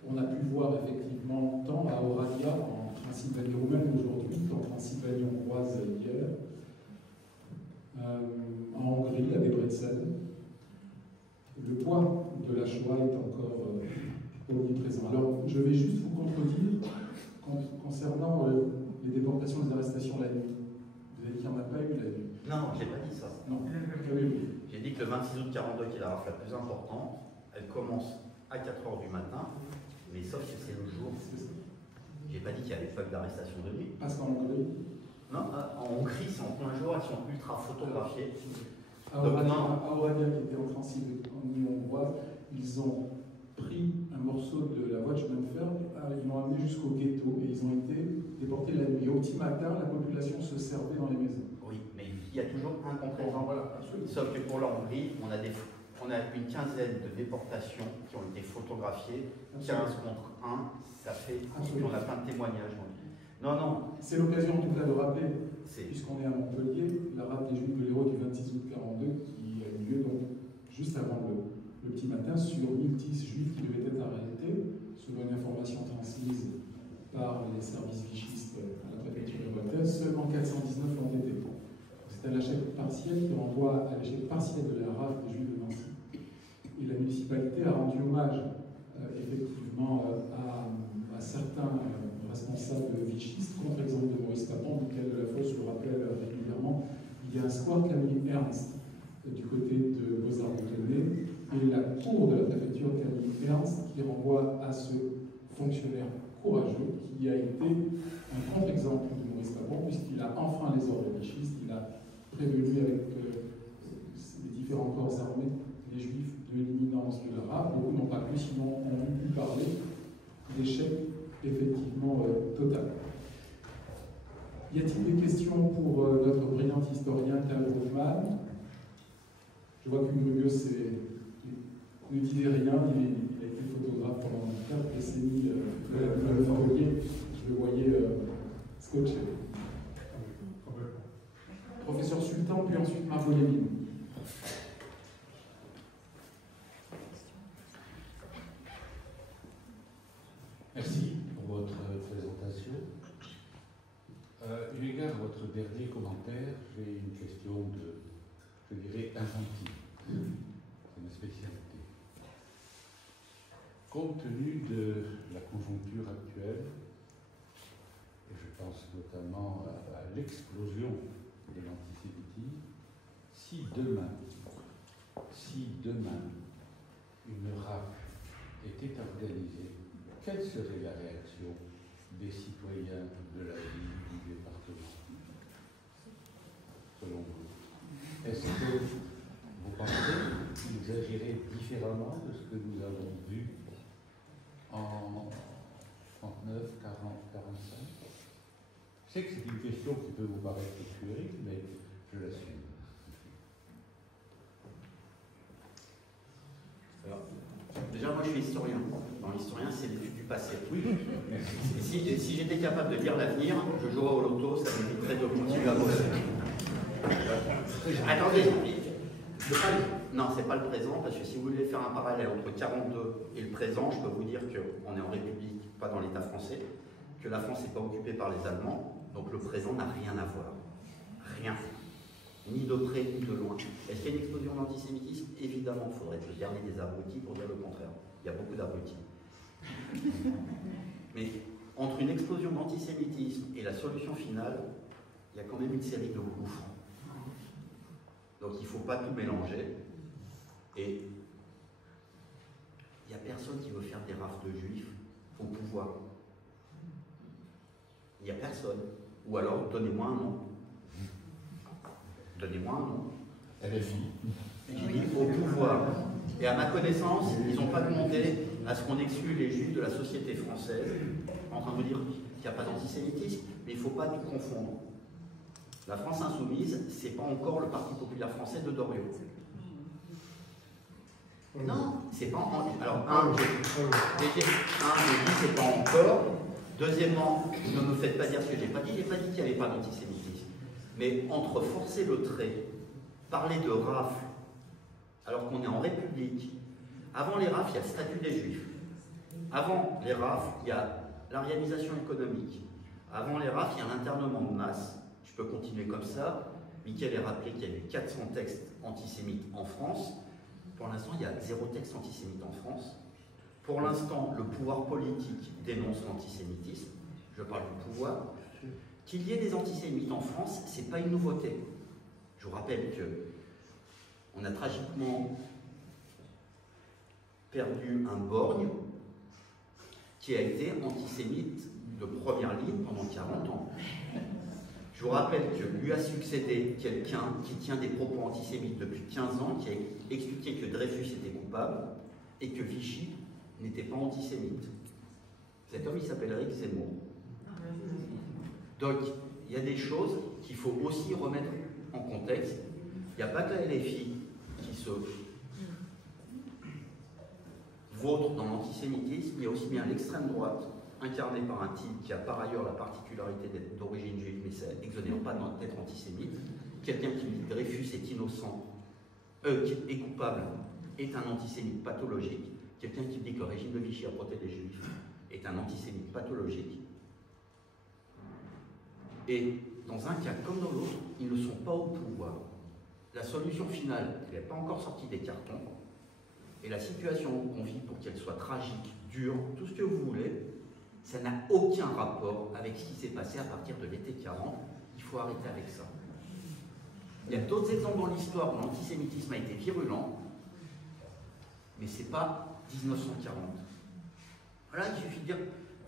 on a pu voir effectivement tant à Oradea, en Transylvanie roumaine aujourd'hui, qu'en Transylvanie hongroise hier, en Hongrie, à Debrecen, le poids Non, j'ai pas dit ça. Non, j'avais oublié. J'ai dit que le 26 août 42, qui est la rafle la plus importante, elle commence à 4 h du matin, mais sauf que c'est le jour. J'ai pas dit qu'il n'y avait pas eu d'arrestation de nuit. Parce qu'en Hongrie, Non, en Hongrie, c'est en plein jour, elles sont ultra photographiées. à Oradea, qui était offensive en Union hongroise, ils ont pris un morceau de la voie de chemin de fer, ils l'ont amené jusqu'au ghetto et ils ont été déportés la nuit. Au petit matin, la population se servait dans les maisons. Oui, mais il y a toujours un contre-exemple. Voilà, absolument. Sauf que pour la Hongrie, on a une quinzaine de déportations qui ont été photographiées, 15 contre 1, ça fait. On a plein de témoignages. Non, non. C'est l'occasion en tout cas de rappeler, C'est puisqu'on est à Montpellier, la rafle des Juifs de l'Hérault du 26 août 42 qui a eu lieu donc juste avant le petit matin sur 1010 juifs qui devaient être arrêtés, selon une information transmise par les services vichistes à la préfecture de Voltaire. Seulement 419 l'ont été. C'est un échec partiel qui renvoie à l'échec partiel de la rafle des Juifs de Nancy. Et la municipalité a rendu hommage effectivement à certains responsables vichistes, contre l'exemple de Maurice Papon, Michael Delafosse le rappelle régulièrement. Il y a un square Camille Ernst du côté de Beaux-Arts de Tenay, et la cour de la préfecture Camille Ernst qui renvoie à ce fonctionnaire courageux qui a été un contre-exemple de Maurice Papon, puisqu'il a enfreint les ordres vichistes, il a prévenu avec les différents corps armés les juifs de l'imminence de la rafle. Beaucoup n'ont pas pu, sinon ont pu parler d'échec effectivement total. Y a-t-il des questions pour notre brillant historien Karl Hoffmann? Je vois qu'Hugo ne disait rien, il a été photographe pendant 4 décennies à Montpellier. Je le voyais scotché. Professeur Sultan, puis ensuite Margot Lévin. Merci pour votre présentation. Eu égard à votre dernier commentaire, j'ai une question je dirais, inventive. C'est ma spécialité. Compte tenu de la conjoncture actuelle, et je pense notamment à l'explosion de l'antisémitisme, si demain une rafle était organisée, quelle serait la réaction des citoyens de la ville du département, selon vous? Est-ce que vous pensez qu'ils agiraient différemment de ce que nous avons vu en 39, 40, 45? Je sais que c'est une question qui peut vous paraître puérile, mais je l'assume. Alors, déjà, moi je suis historien. Dans l'historien, c'est l'étude du passé. Oui. Et si j'étais capable de lire l'avenir, je jouerais au loto, ça m'éviterait de continuer à bosser. Attendez, non, c'est pas le présent, parce que si vous voulez faire un parallèle entre 42 et le présent, je peux vous dire qu'on est en République, pas dans l'État français, que la France n'est pas occupée par les Allemands, donc le présent n'a rien à voir. Rien. Ni de près, ni de loin. Est-ce qu'il y a une explosion d'antisémitisme? Évidemment, il faudrait être le dernier des abrutis pour dire le contraire. Il y a beaucoup d'abrutis. Mais entre une explosion d'antisémitisme et la solution finale, il y a quand même une série de gouffres. Donc il ne faut pas tout mélanger. Et il n'y a personne qui veut faire des rafles de juifs au pouvoir. Il n'y a personne. Ou alors, donnez-moi un nom. Donnez-moi un nom. LFI. J'ai dit au pouvoir. Et à ma connaissance, ils n'ont pas demandé à ce qu'on exclue les juifs de la société française. En train de vous dire qu'il n'y a pas d'antisémitisme, mais il ne faut pas tout confondre. La France insoumise, c'est pas encore le Parti populaire français de Doriot. Non, c'est pas encore. Alors, je dis c'est pas encore. Deuxièmement, ne me faites pas dire ce que j'ai pas dit. J'ai pas dit qu'il n'y avait pas d'antisémitisme. Mais entre forcer le trait, parler de rafle, alors qu'on est en République, avant les rafles, il y a le statut des Juifs. Avant les rafles, il y a l'organisation économique. Avant les rafles, il y a l'internement de masse. Je peux continuer comme ça. Michael a rappelé qu'il y a eu 400 textes antisémites en France. Pour l'instant, il y a 0 texte antisémite en France. Pour l'instant, le pouvoir politique dénonce l'antisémitisme. Je parle du pouvoir. Qu'il y ait des antisémites en France, ce n'est pas une nouveauté. Je vous rappelle que on a tragiquement perdu un borgne qui a été antisémite de première ligne pendant 40 ans. Je vous rappelle que lui a succédé quelqu'un qui tient des propos antisémites depuis 15 ans, qui a expliqué que Dreyfus était coupable et que Vichy n'était pas antisémite. Cet homme, il s'appelle Éric Zemmour. Donc, il y a des choses qu'il faut aussi remettre en contexte. Il n'y a pas que la LFI qui se vautre dans l'antisémitisme, il y a aussi bien l'extrême droite, incarnée par un type qui a par ailleurs la particularité d'être d'origine juive, mais ça n'exonère pas d'être antisémite. Quelqu'un qui dit que Dreyfus est innocent, qui est coupable, est un antisémite pathologique. Quelqu'un qui dit que le régime de Vichy a protégé les juifs est un antisémite pathologique. Et dans un cas comme dans l'autre, ils ne sont pas au pouvoir. La solution finale, elle n'est pas encore sortie des cartons. Et la situation qu'on vit, pour qu'elle soit tragique, dure, tout ce que vous voulez, ça n'a aucun rapport avec ce qui s'est passé à partir de l'été 40. Il faut arrêter avec ça. Il y a d'autres exemples dans l'histoire où l'antisémitisme a été virulent, mais ce n'est pas 1940. Voilà, il suffit de dire,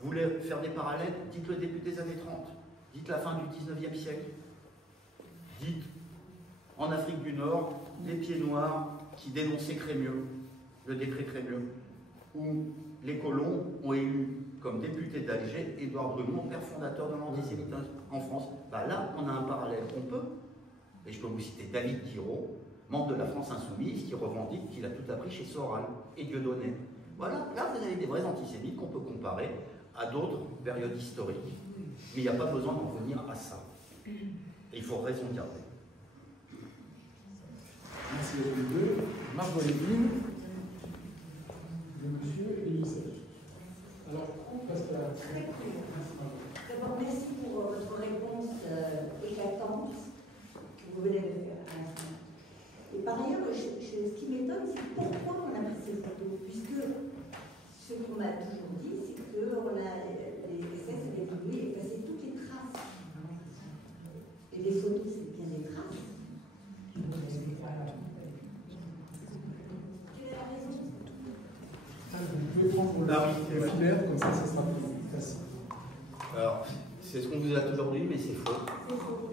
vous voulez faire des parallèles, dites le début des années 30, dites la fin du 19e siècle, dites en Afrique du Nord, les pieds noirs qui dénonçaient Crémieux, le décret Crémieux, où les colons ont élu comme député d'Alger Édouard Brumont, père fondateur de l'antisémitisme en France. Bah là, on a un parallèle, on peut. Et je peux vous citer David Guiraud, membre de la France Insoumise, qui revendique qu'il a tout appris chez Soral et Dieudonné. Voilà, là vous avez des vrais antisémites qu'on peut comparer à d'autres périodes historiques. Mais il n'y a pas besoin d'en revenir à ça. Et il faut raison garder. Merci à vous deux. Margot Lévin, le monsieur Élisée. Alors, parce que d'abord, merci pour votre réponse éclatante que vous venez de faire à l'instant. Et par ailleurs, ce qui m'étonne, c'est pourquoi on a pris ces photos, puisque ce qu'on m'a toujours dit, c'est que les SS avaient voulu effacer toutes les traces. Et les photos, c'est bien des traces. Tu as raison. vous pouvez prendre le filaire, comme ça sera plus facile. Alors, c'est ce qu'on vous a toujours dit, mais c'est faux.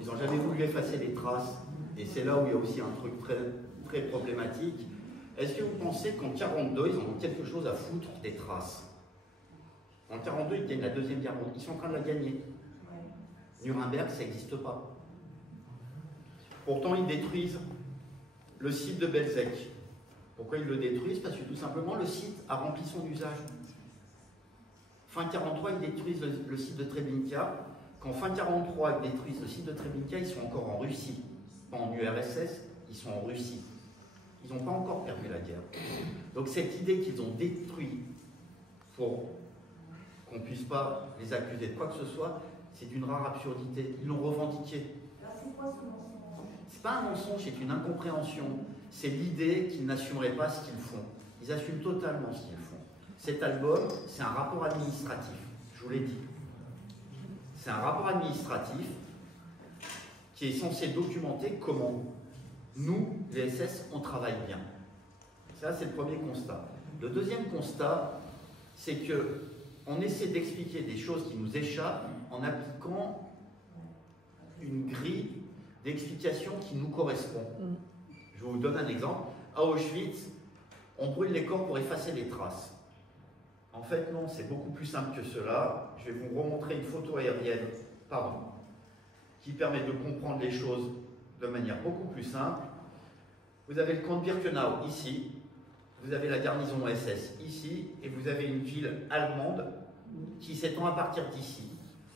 Ils n'ont jamais voulu effacer les traces. Et c'est là où il y a aussi un truc très, très problématique. Est-ce que vous pensez qu'en 1942, ils ont quelque chose à foutre des traces? En 1942, ils gagnent la Deuxième Guerre mondiale. Ils sont en train de la gagner. Nuremberg, ça n'existe pas. Pourtant, ils détruisent le site de Belzec. Pourquoi ils le détruisent? Parce que tout simplement, le site a rempli son usage. Fin 1943, ils détruisent le site de Treblinka. Quand fin 1943, ils détruisent le site de Treblinka, ils sont encore en Russie. Pas en URSS, ils sont en Russie. Ils n'ont pas encore perdu la guerre. Donc cette idée qu'ils ont détruit pour qu'on ne puisse pas les accuser de quoi que ce soit, c'est d'une rare absurdité. Ils l'ont revendiqué. Alors c'est quoi ce mensonge? C'est pas un mensonge, c'est une incompréhension. C'est l'idée qu'ils n'assumeraient pas ce qu'ils font. Ils assument totalement ce qu'ils font. Cet album, c'est un rapport administratif, je vous l'ai dit. C'est un rapport administratif qui est censé documenter comment nous, les SS, on travaille bien. Ça, c'est le premier constat. Le deuxième constat, c'est que on essaie d'expliquer des choses qui nous échappent en appliquant une grille d'explication qui nous correspond. Je vous donne un exemple. À Auschwitz, on brûle les corps pour effacer les traces. En fait, non, c'est beaucoup plus simple que cela. Je vais vous remontrer une photo aérienne, qui permet de comprendre les choses de manière beaucoup plus simple. Vous avez le camp de Birkenau ici, vous avez la garnison SS ici, et vous avez une ville allemande qui s'étend à partir d'ici.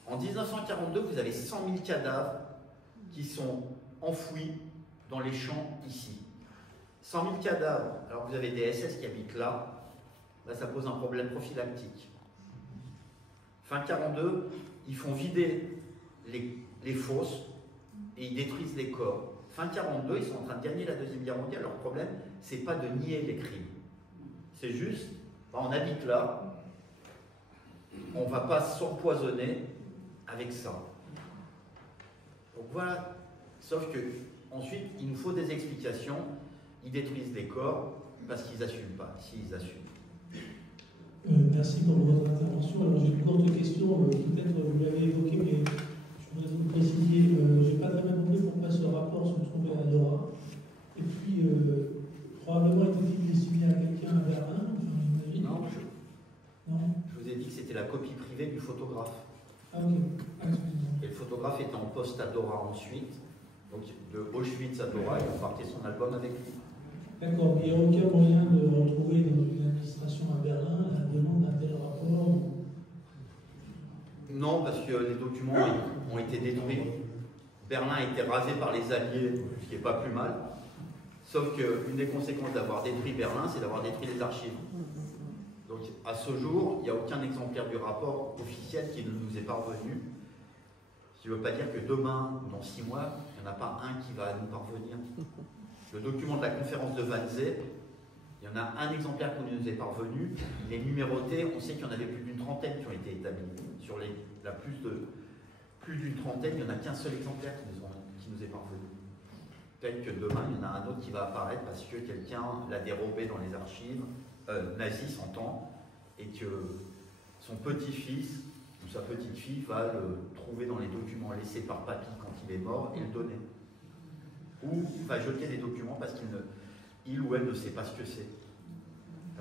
En 1942, vous avez 100 000 cadavres qui sont enfouis dans les champs ici. 100 000 cadavres, alors vous avez des SS qui habitent là, ça pose un problème prophylactique. Fin 1942, ils font vider les fosses et ils détruisent les corps. Fin 1942, ils sont en train de gagner la Deuxième Guerre mondiale. Leur problème, c'est pas de nier les crimes. C'est juste, on habite là, on ne va pas s'empoisonner avec ça. Donc voilà, sauf que Ensuite, il nous faut des explications. Ils détruisent des corps parce qu'ils n'assument pas, s'ils assument. Merci pour votre intervention. Alors j'ai une courte question, peut-être vous l'avez évoqué, mais je voudrais vous préciser, je n'ai pas très bien compris pourquoi ce rapport se trouvait à Dora. Et puis, probablement était-il destiné à quelqu'un à Berlin, j'imagine. Non, Non. je vous ai dit que c'était la copie privée du photographe. Ah ok, excusez-moi. Et le photographe était en poste à Dora ensuite. Donc de Auschwitz à Dora, il a embarqué son album avec lui. D'accord, mais il n'y a aucun moyen de retrouver dans une administration à Berlin la demande d'un tel rapport? Non, parce que les documents ont été détruits. Berlin a été rasé par les Alliés, ce qui n'est pas plus mal. Sauf qu'une des conséquences d'avoir détruit Berlin, c'est d'avoir détruit les archives. Donc à ce jour, il n'y a aucun exemplaire du rapport officiel qui ne nous est parvenu. Ce qui ne veut pas dire que demain, dans 6 mois, il n'y en a pas un qui va nous parvenir. Le document de la conférence de Wannsee, il y en a un exemplaire qui nous est parvenu, il est numéroté, on sait qu'il y en avait plus d'une trentaine qui ont été établis. Sur plus d'une trentaine, il n'y en a qu'un seul exemplaire qui nous est parvenu. Peut-être que demain, il y en a un autre qui va apparaître parce que quelqu'un l'a dérobé dans les archives, nazis s'entend, et que son petit-fils ou sa petite-fille va le trouver dans les documents laissés par papy quand il est mort et le donner. Ou va jeter les documents parce qu'il ou elle ne sait pas ce que c'est.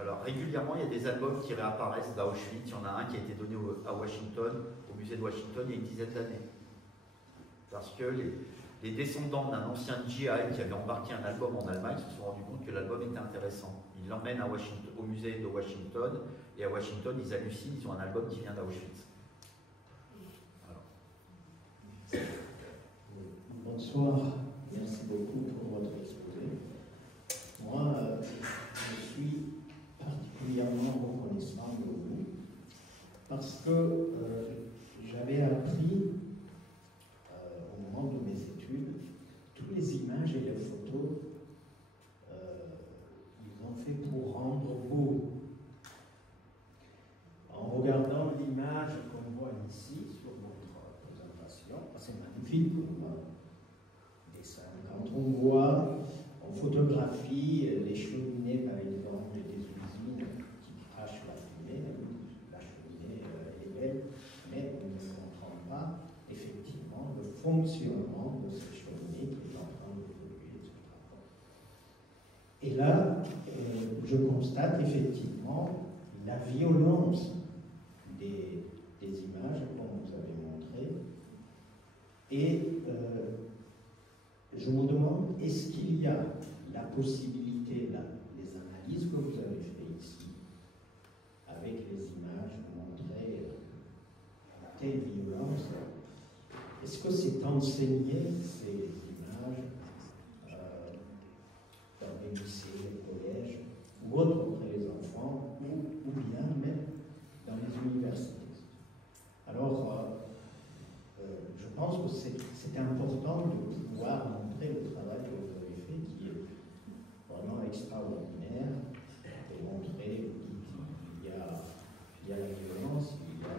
Alors régulièrement, il y a des albums qui réapparaissent d'Auschwitz. Il y en a un qui a été donné à Washington, au musée de Washington, il y a une dizaine d'années. Parce que les descendants d'un ancien GI qui avait embarqué un album en Allemagne se sont rendus compte que l'album était intéressant. Ils l'emmènent au musée de Washington, et à Washington, ils hallucinent, ils ont un album qui vient d'Auschwitz. Voilà. Bonsoir, merci beaucoup pour votre exposé. Moi, je suis particulièrement reconnaissant de vous parce que j'avais appris au moment de mes études, toutes les images et les photos, ils ont fait pour rendre beau. En regardant l'image qu'on voit ici sur votre présentation, c'est magnifique pour moi. Quand on voit en photographie les cheminées, par exemple, des usines qui crachent la fumée, la cheminée est belle, mais on ne comprend pas effectivement le fonctionnement de cette cheminée qui est en train d'évoluer, etc. Et là, je constate effectivement la violence des images qu'on vous avez montrées. Et je me demande, est-ce qu'il y a la possibilité, là, les analyses que vous avez faites ici, avec les images montrées à telle violence, est-ce que c'est enseigné, ces images, dans les lycées, les collèges, ou autres auprès des enfants, ou bien même dans les universités? Alors, je pense que c'est important de pouvoir montrer le travail que vous avez fait, qui est vraiment extraordinaire, et montrer qu'il y a la violence, il y a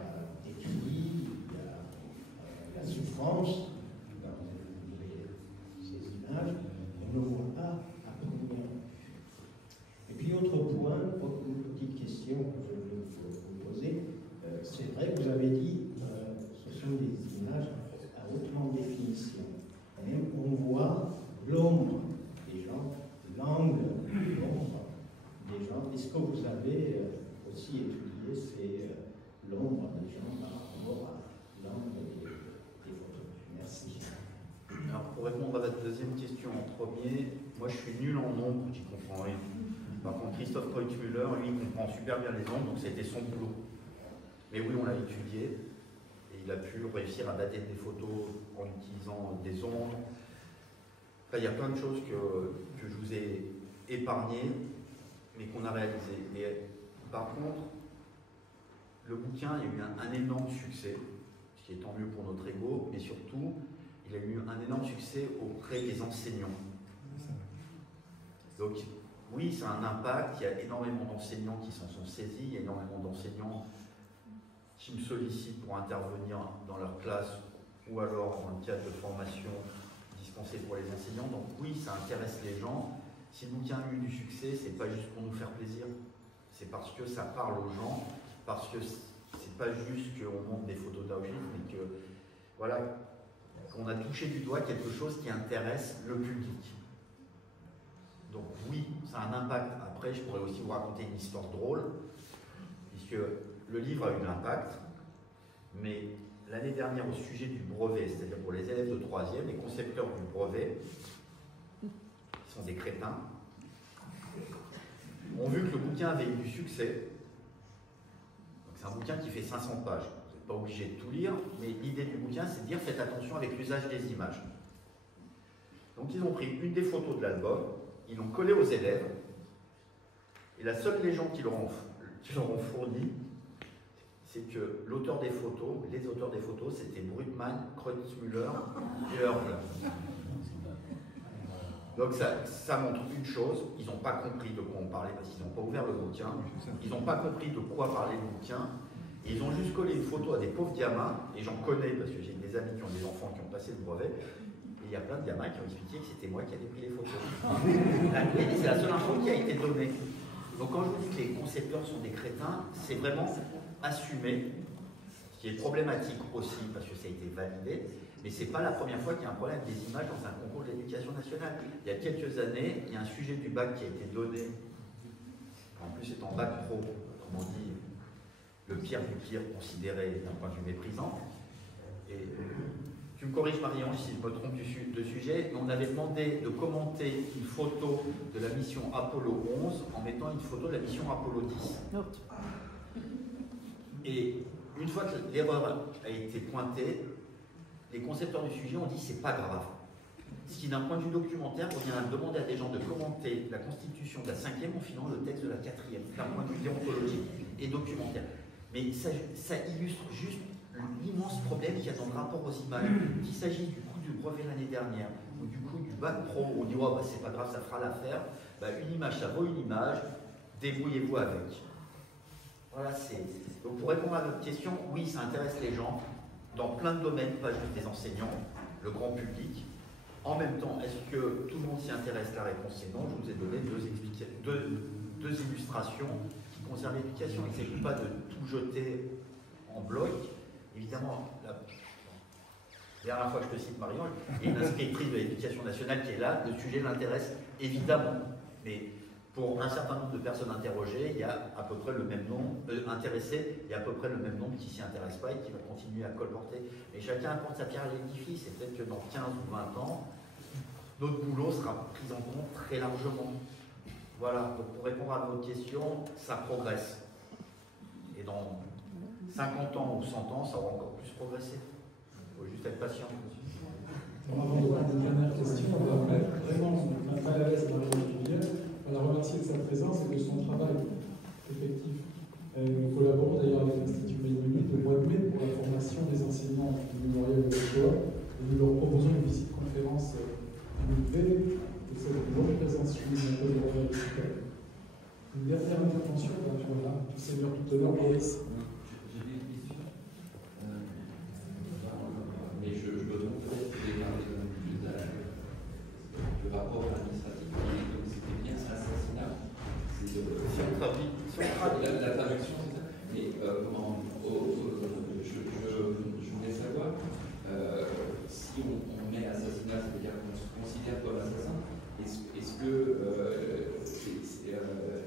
des cris, il y a la souffrance dans ces images. On ne voit pas à première vue. Et puis, autre point, une petite question que je voulais vous poser, c'est vrai que vous avez dit ce sont des images à haute définition. Et on voit l'ombre des gens, l'angle de l'ombre des gens. Est-ce que vous avez aussi étudié l'ombre des gens par rapport à l'angle des photos? Merci. Alors pour répondre à votre deuxième question en premier, moi je suis nul en ombre, j'y comprends rien. Par contre Christophe Kreutzmüller, lui, il comprend super bien les ombres, donc ça a été son boulot. Mais oui, on l'a étudié. Il a pu réussir à dater des photos en utilisant des ombres. Enfin, il y a plein de choses que je vous ai épargnées, mais qu'on a réalisées. Et par contre, le bouquin il a eu un énorme succès, ce qui est tant mieux pour notre ego, mais surtout, il a eu un énorme succès auprès des enseignants. Donc, oui, ça a un impact. Il y a énormément d'enseignants qui s'en sont saisis, il y a énormément d'enseignants qui me sollicitent pour intervenir dans leur classe ou alors dans le cadre de formation dispensé pour les enseignants. Donc oui, ça intéresse les gens. Si le bouquin a eu du succès, c'est pas juste pour nous faire plaisir. C'est parce que ça parle aux gens, parce que c'est pas juste qu'on montre des photos d'Auschwitz, mais que voilà, qu'on a touché du doigt quelque chose qui intéresse le public. Donc oui, ça a un impact. Après, je pourrais aussi vous raconter une histoire drôle, puisque le livre a eu de l'impact, mais l'année dernière, au sujet du brevet, c'est-à-dire pour les élèves de 3e, les concepteurs du brevet, qui sont des crétins, ont vu que le bouquin avait eu du succès. C'est un bouquin qui fait 500 pages. Vous n'êtes pas obligé de tout lire, mais l'idée du bouquin, c'est de dire faites attention avec l'usage des images. Donc ils ont pris une des photos de l'album, ils l'ont collée aux élèves, et la seule légende qu'ils leur ont fournie, c'est que l'auteur des photos, les auteurs des photos, c'était Brugman, Kreutzmüller et Hörl. Donc ça montre une chose, ils n'ont pas compris de quoi on parlait parce qu'ils n'ont pas ouvert le bouquin, ils n'ont pas compris de quoi parlait le bouquin, et ils ont juste collé une photo à des pauvres gamins, et j'en connais parce que j'ai des amis qui ont des enfants qui ont passé le brevet, et il y a plein de gamins qui ont expliqué que c'était moi qui avais pris les photos. C'est la seule info qui a été donnée. Donc quand je vous dis que les concepteurs sont des crétins, c'est vraiment assumé, ce qui est problématique aussi parce que ça a été validé, mais ce n'est pas la première fois qu'il y a un problème des images dans un concours de l'éducation nationale. Il y a quelques années, il y a un sujet du bac qui a été donné, en plus c'est en bac pro, comme on dit, le pire du pire considéré d'un point de vue méprisant. Et tu me corriges Marie-Ange si je me trompe de sujet, mais on avait demandé de commenter une photo de la mission Apollo 11 en mettant une photo de la mission Apollo 10. Et une fois que l'erreur a été pointée, les concepteurs du sujet ont dit c'est pas grave. Ce qui, d'un point de vue documentaire, revient à demander à des gens de commenter la constitution de la 5e en filant le texte de la 4e, d'un point de vue déontologique et documentaire. Mais ça illustre juste l'immense problème qu'il y a dans le rapport aux images. Qu'il s'agisse du coût du brevet l'année dernière ou du coût du bac pro, on dit oh, bah, c'est pas grave, ça fera l'affaire. Bah, une image, ça vaut une image, débrouillez-vous avec. Voilà, donc pour répondre à votre question, oui, ça intéresse les gens dans plein de domaines, pas juste des enseignants, le grand public. En même temps, est-ce que tout le monde s'y intéresse? La réponse est non. Je vous ai donné deux illustrations qui concernent l'éducation. Il ne s'agit pas de tout jeter en bloc. Évidemment, la dernière fois que je te cite Marion, il y a une inspectrice de l'éducation nationale qui est là. Le sujet l'intéresse évidemment. Mais pour un certain nombre de personnes interrogées, il y a à peu près le même nombre intéressés, il y a à peu près le même nombre qui ne s'y intéressent pas et qui va continuer à colporter. Mais chacun apporte sa pierre à l'édifice, et peut-être que dans 15 ou 20 ans, notre boulot sera pris en compte très largement. Voilà, donc pour répondre à votre question, ça progresse. Et dans 50 ans ou 100 ans, ça va encore plus progresser. Il faut juste être patient. Avant de voir une dernière question, on va mettre vraiment mal à l'aise Marie-Julienne. On la remercier de sa présence et de son travail effectif. Nous collaborons d'ailleurs avec l'Institut Mémonique le mois de mai pour la formation des enseignants du mémorial de la Shoah. Nous leur proposons une visite conférence annuelle et c'est une longue présence sur le mémorial de la Shoah. Une dernière intervention, voilà, du Seigneur tout honneur, Boris. J'ai des questions. Mais je me demande peut-être que vous avez parlé du rapport administratif. Donc c'était bien assassinat. Si on traduit la traduction, c'est ça. Mais comment je voulais savoir si on met assassinat, ça veut dire qu'on se considère comme assassin. Est-ce que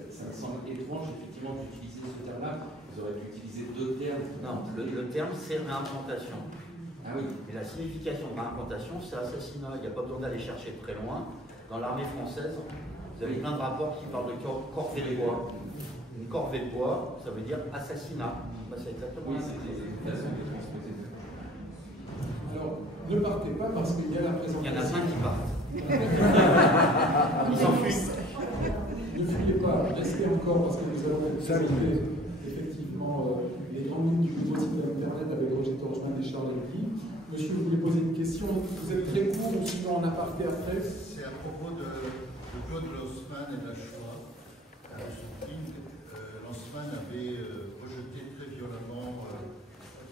ça me semble étrange effectivement d'utiliser ce terme-là? Vous auriez pu utiliser deux termes. Non, le terme c'est réimplantation. Ah oui. Et la signification de réimplantation, c'est assassinat. Il n'y a pas besoin d'aller chercher très loin. Dans l'armée française, vous avez plein de rapports qui parlent de corvée de bois. Une corvée de bois, ça veut dire assassinat. C'est exactement oui, c'était une façon de transposer. Alors, ne partez pas parce qu'il y a la présentation. Il y en a 5 qui partent. Ils s'enfuient. Ne fuyez pas, restez encore parce que nous allons présenter effectivement les grandes lignes du nouveau site internet avec Roger Torchman et Charles Lévy. Monsieur, vous voulez poser une question? Vous êtes très court ou sinon en aparté après? C'est à propos de Claude Lanzmann et de la Shoah. Lanzmann avait rejeté très violemment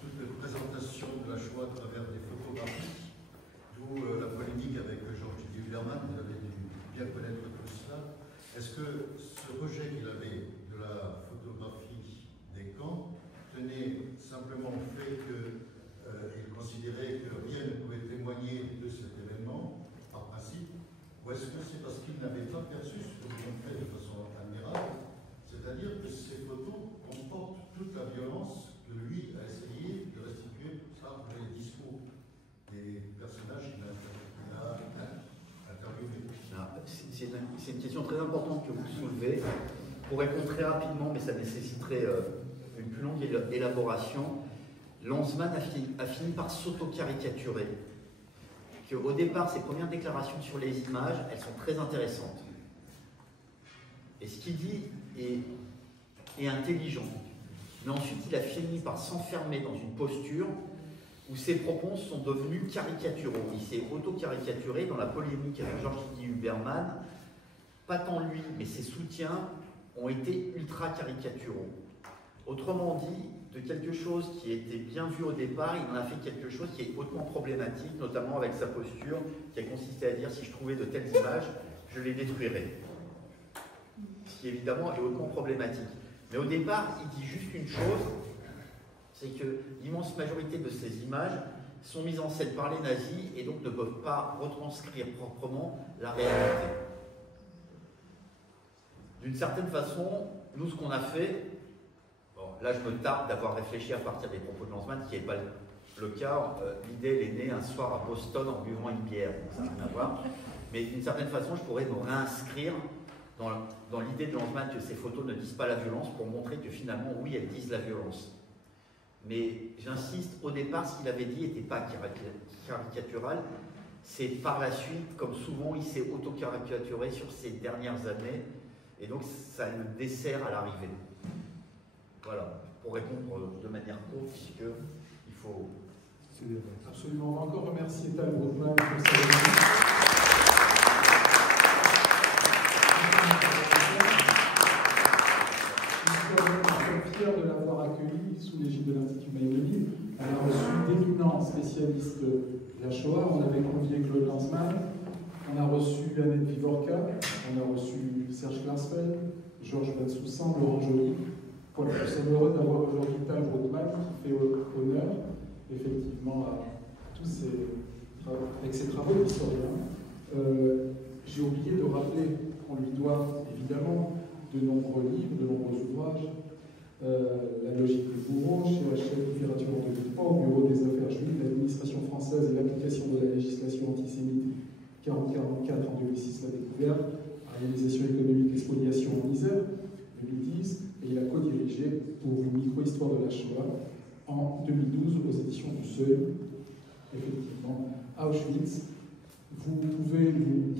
toute la présentation de la Shoah à travers des photographies, d'où la polémique avec bien connaître tout cela. Est-ce que ce rejet qu'il avait de la photographie des camps tenait simplement au fait qu'il considérait que rien ne pouvait témoigner de cet événement, par principe, ou est-ce que c'est parce qu'il n'avait pas perçu ce que vous avez fait de façon admirable, c'est-à-dire que ces photos comportent toute la violence que lui a essayé de restituer par les discours des personnages qu'il a interviewés? C'est une question très importante que vous soulevez. Pour répondre très rapidement, mais ça nécessiterait une plus longue élaboration, Lanzmann a fini par s'auto-caricaturer. Au départ, ses premières déclarations sur les images, elles sont très intéressantes. Et ce qu'il dit est intelligent. Mais ensuite, il a fini par s'enfermer dans une posture où ses propos sont devenus caricaturaux. Il s'est auto-caricaturé dans la polémique avec Georges Huberman. Pas tant lui, mais ses soutiens ont été ultra caricaturaux. Autrement dit, de quelque chose qui était bien vu au départ, il en a fait quelque chose qui est hautement problématique, notamment avec sa posture qui a consisté à dire si je trouvais de telles images, je les détruirais. Ce qui évidemment est hautement problématique. Mais au départ, il dit juste une chose, c'est que l'immense majorité de ces images sont mises en scène par les nazis et donc ne peuvent pas retranscrire proprement la réalité. D'une certaine façon, nous, ce qu'on a fait, bon, là je me tarde d'avoir réfléchi à partir des propos de Lanzmann, qui n'est pas le cas. L'idée, elle est née un soir à Boston en buvant une bière, donc ça n'a rien à voir. Mais d'une certaine façon, je pourrais me réinscrire dans l'idée de Lanzmann que ces photos ne disent pas la violence pour montrer que finalement, oui, elles disent la violence. Mais j'insiste, au départ, ce qu'il avait dit n'était pas caricatural. C'est par la suite, comme souvent, il s'est auto-caricaturé sur ces dernières années. Et donc, ça le dessert à l'arrivée. Voilà, pour répondre de manière courte, puisqu'il faut... Absolument. On va encore remercier Tal Brugman pour sa Nous sommes fiers de l'avoir accueilli sous l'égide de l'Institut Maïmonide. On a reçu d'éminents spécialistes de la Shoah. On avait convié Claude Lanzmann. On a reçu Annette Vivorka, on a reçu Serge Klarsfeld, Georges Bensoussan, Laurent Joly. Voilà, nous sommes heureux d'avoir aujourd'hui Tal Brugman qui fait honneur effectivement à tous avec ses travaux d'historien. J'ai oublié de rappeler qu'on lui doit évidemment de nombreux livres, de nombreux ouvrages. La logique du bourreau, chez HF Littérature en 2003, au Bureau des Affaires Juives, l'administration française et l'application de la législation antisémite 40-44 en 2006, la découverte, réalisation économique et spoliation en Isère, 2010, et il a co-dirigé pour une micro-histoire de la Shoah en 2012 aux éditions du Seuil. Effectivement, Auschwitz. Nous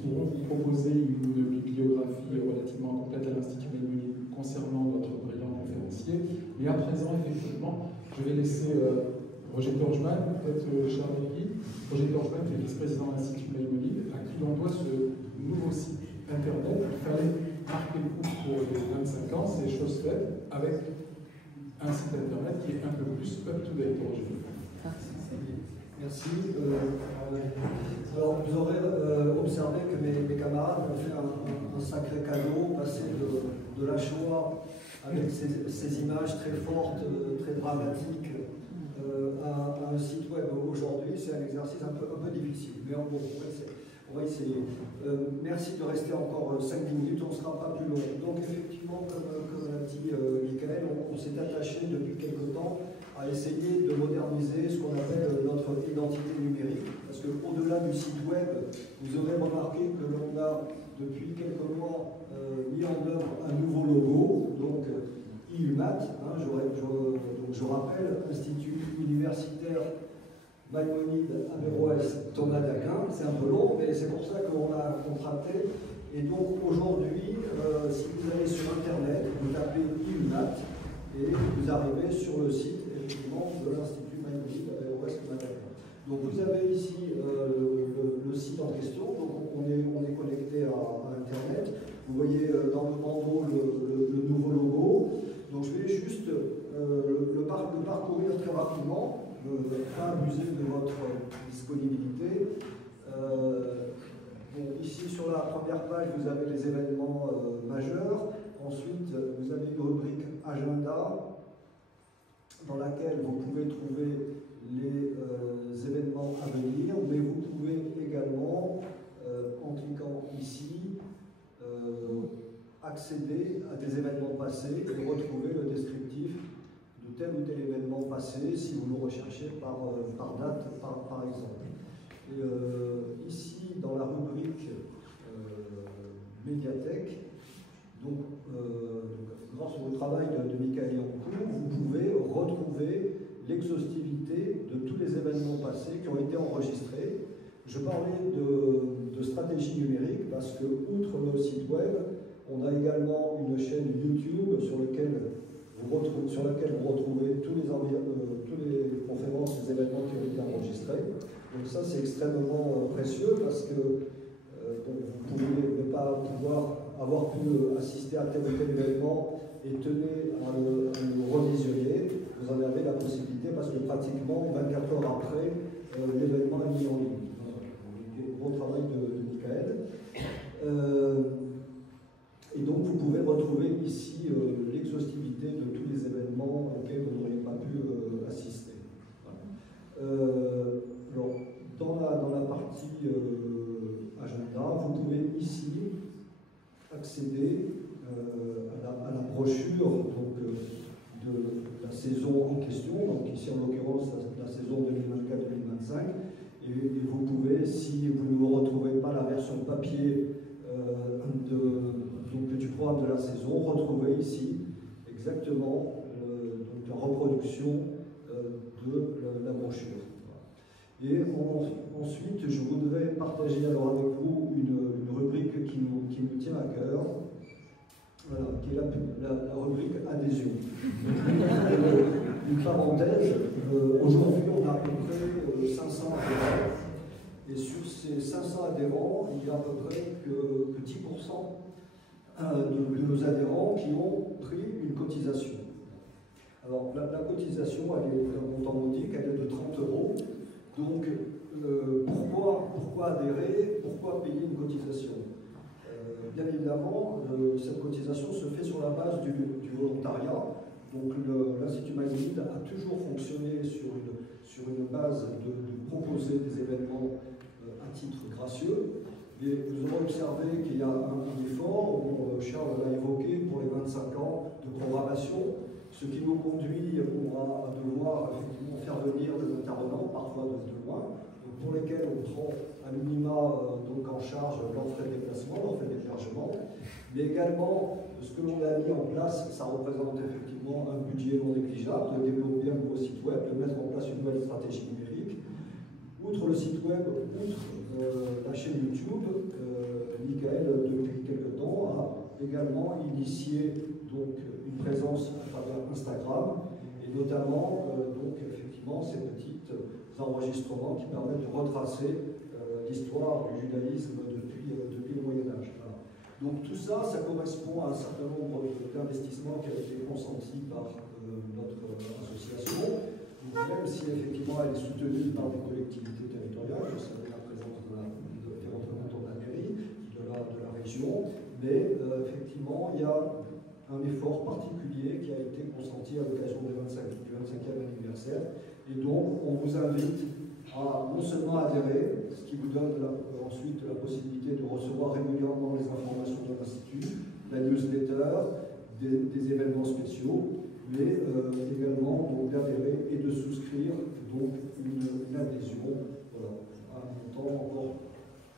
pourrons vous proposer une bibliographie relativement complète à l'Institut Maïmonide concernant notre brillant conférencier. Mais à présent, effectivement, je vais laisser Roger Torgman, peut-être Charles Guy. Roger Torgman, qui est vice-président de l'Institut Maïmonide, à qui l'on doit ce nouveau site internet. Il fallait marquer le coup pour les 25 ans, c'est chose faite, avec un site internet qui est un peu plus up-to-date. Merci. Alors, vous aurez observé que mes camarades ont fait un sacré cadeau, passé de la Shoah avec ces images très fortes, très dramatiques, à un site web aujourd'hui. C'est un exercice un peu difficile, mais bon, on va essayer. Merci de rester encore 5-10 minutes, on ne sera pas plus long. Donc effectivement, comme l'a dit Michael, on s'est attaché depuis quelque temps à essayer de moderniser ce qu'on appelle notre identité numérique. Parce qu'au-delà du site web, vous aurez remarqué que l'on a depuis quelques mois mis en œuvre un nouveau logo, donc IUMAT, hein, je rappelle, Institut universitaire Maïmonide Averroès Thomas d'Aquin. C'est un peu long, mais c'est pour ça qu'on a contracté. Et donc aujourd'hui, si vous allez sur Internet, vous tapez IUMAT et vous arrivez sur le site effectivement de l'Institut Maïmonide Averroès Thomas d'Aquin. Donc vous avez ici le site en question, donc on est connecté à Internet. Vous voyez dans le bandeau le nouveau logo. Donc je vais juste le parcourir très rapidement, pas abuser de votre disponibilité. Bon, ici sur la première page, vous avez les événements majeurs. Ensuite, vous avez une rubrique agenda dans laquelle vous pouvez trouver les événements à venir, mais vous pouvez également, en cliquant ici, accéder à des événements passés et retrouver le descriptif de tel ou tel événement passé si vous le recherchez par date, par exemple. Et ici, dans la rubrique médiathèque, donc, grâce au travail de Michael Yancourt, vous pouvez retrouver l'exhaustivité de tous les événements passés qui ont été enregistrés. Je parlais de stratégie numérique parce que, outre le site web, on a également une chaîne YouTube sur laquelle vous retrouvez toutes les conférences, les événements qui ont été enregistrés. Donc ça, c'est extrêmement précieux parce que vous pouvez ne pas pouvoir avoir pu assister à tel ou tel événement et tenez à le revisionner. Vous en avez la possibilité parce que pratiquement 24 heures après, l'événement est mis en ligne. Bon travail de Michael. Et donc vous pouvez retrouver ici l'exhaustivité de tous les événements auxquels vous n'auriez pas pu assister. Voilà. Alors, dans la partie agenda, vous pouvez ici accéder à la brochure donc, de la saison en question, donc ici en l'occurrence la saison 2024-2025, et vous pouvez, si vous ne retrouvez pas la version papier du programme de la saison, retrouver ici exactement donc la reproduction de la brochure. Et ensuite, je voudrais partager alors avec vous une rubrique qui nous tient à cœur, voilà, qui est la rubrique adhésion. Une parenthèse, aujourd'hui on a à peu près 500 adhérents, et sur ces 500 adhérents, il y a à peu près que 10% de nos adhérents qui ont pris une cotisation. Alors la cotisation, elle est d'un montant modique, elle est de 30 €. Donc, pourquoi adhérer? Pourquoi payer une cotisation? Bien évidemment, cette cotisation se fait sur la base du volontariat. Donc, l'Institut Maïmonide a toujours fonctionné sur une base de proposer des événements à titre gracieux. Et vous aurez observé qu'il y a un effort, Charles l'a évoqué, pour les 25 ans de programmation, ce qui nous conduit à devoir effectivement faire venir des intervenants, parfois de loin, pour lesquels on prend à minima donc en charge leurs frais de déplacement, leurs frais d'hébergement, mais également ce que l'on a mis en place, ça représente effectivement un budget non négligeable, de développer un nouveau site web, de mettre en place une nouvelle stratégie numérique. Outre le site web, outre la chaîne YouTube, Michael, depuis quelque temps, a également initié donc, une présence à travers Instagram, et notamment donc, effectivement, ces petits enregistrements qui permettent de retracer l'histoire du judaïsme depuis le Moyen-Âge. Voilà. Donc tout ça, ça correspond à un certain nombre d'investissements qui ont été consentis par notre association, même si effectivement elle est soutenue par des collectivités territoriales, je savais la présence des représentants de la mairie, de la région, mais effectivement il y a un effort particulier qui a été consenti à l'occasion du 25e anniversaire, et donc on vous invite à non seulement adhérer, ce qui vous donne ensuite la possibilité de recevoir régulièrement les informations de l'Institut, la newsletter, des événements spéciaux, mais également d'adhérer et de souscrire donc une adhésion, voilà, à un montant encore,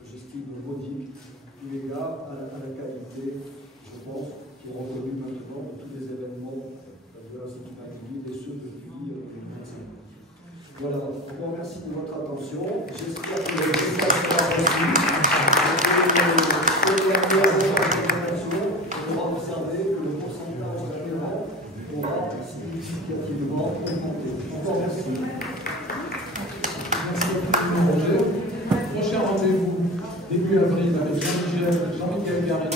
j'estime, modique, eu égard à la qualité, je pense, qui est reconnue maintenant de tous les événements de l'Institut Maïmonide, et ce depuis 25 ans. Voilà, je vous remercie de votre attention. J'espère que le message sera reçu. On va observer que le pourcentage d'adhérents aura significativement augmenté. Encore merci. Merci beaucoup, Roger. Prochain rendez-vous, début avril, avec Jean-Michel Garry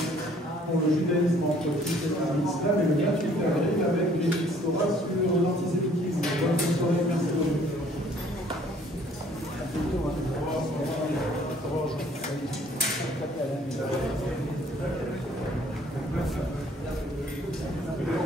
pour le judaïsme entre christianisme et l'islam, et le 28 avril avec Brigitte Stora sur l'antisémitisme. Bonne soirée, merci beaucoup. Au revoir. échappé à l'un.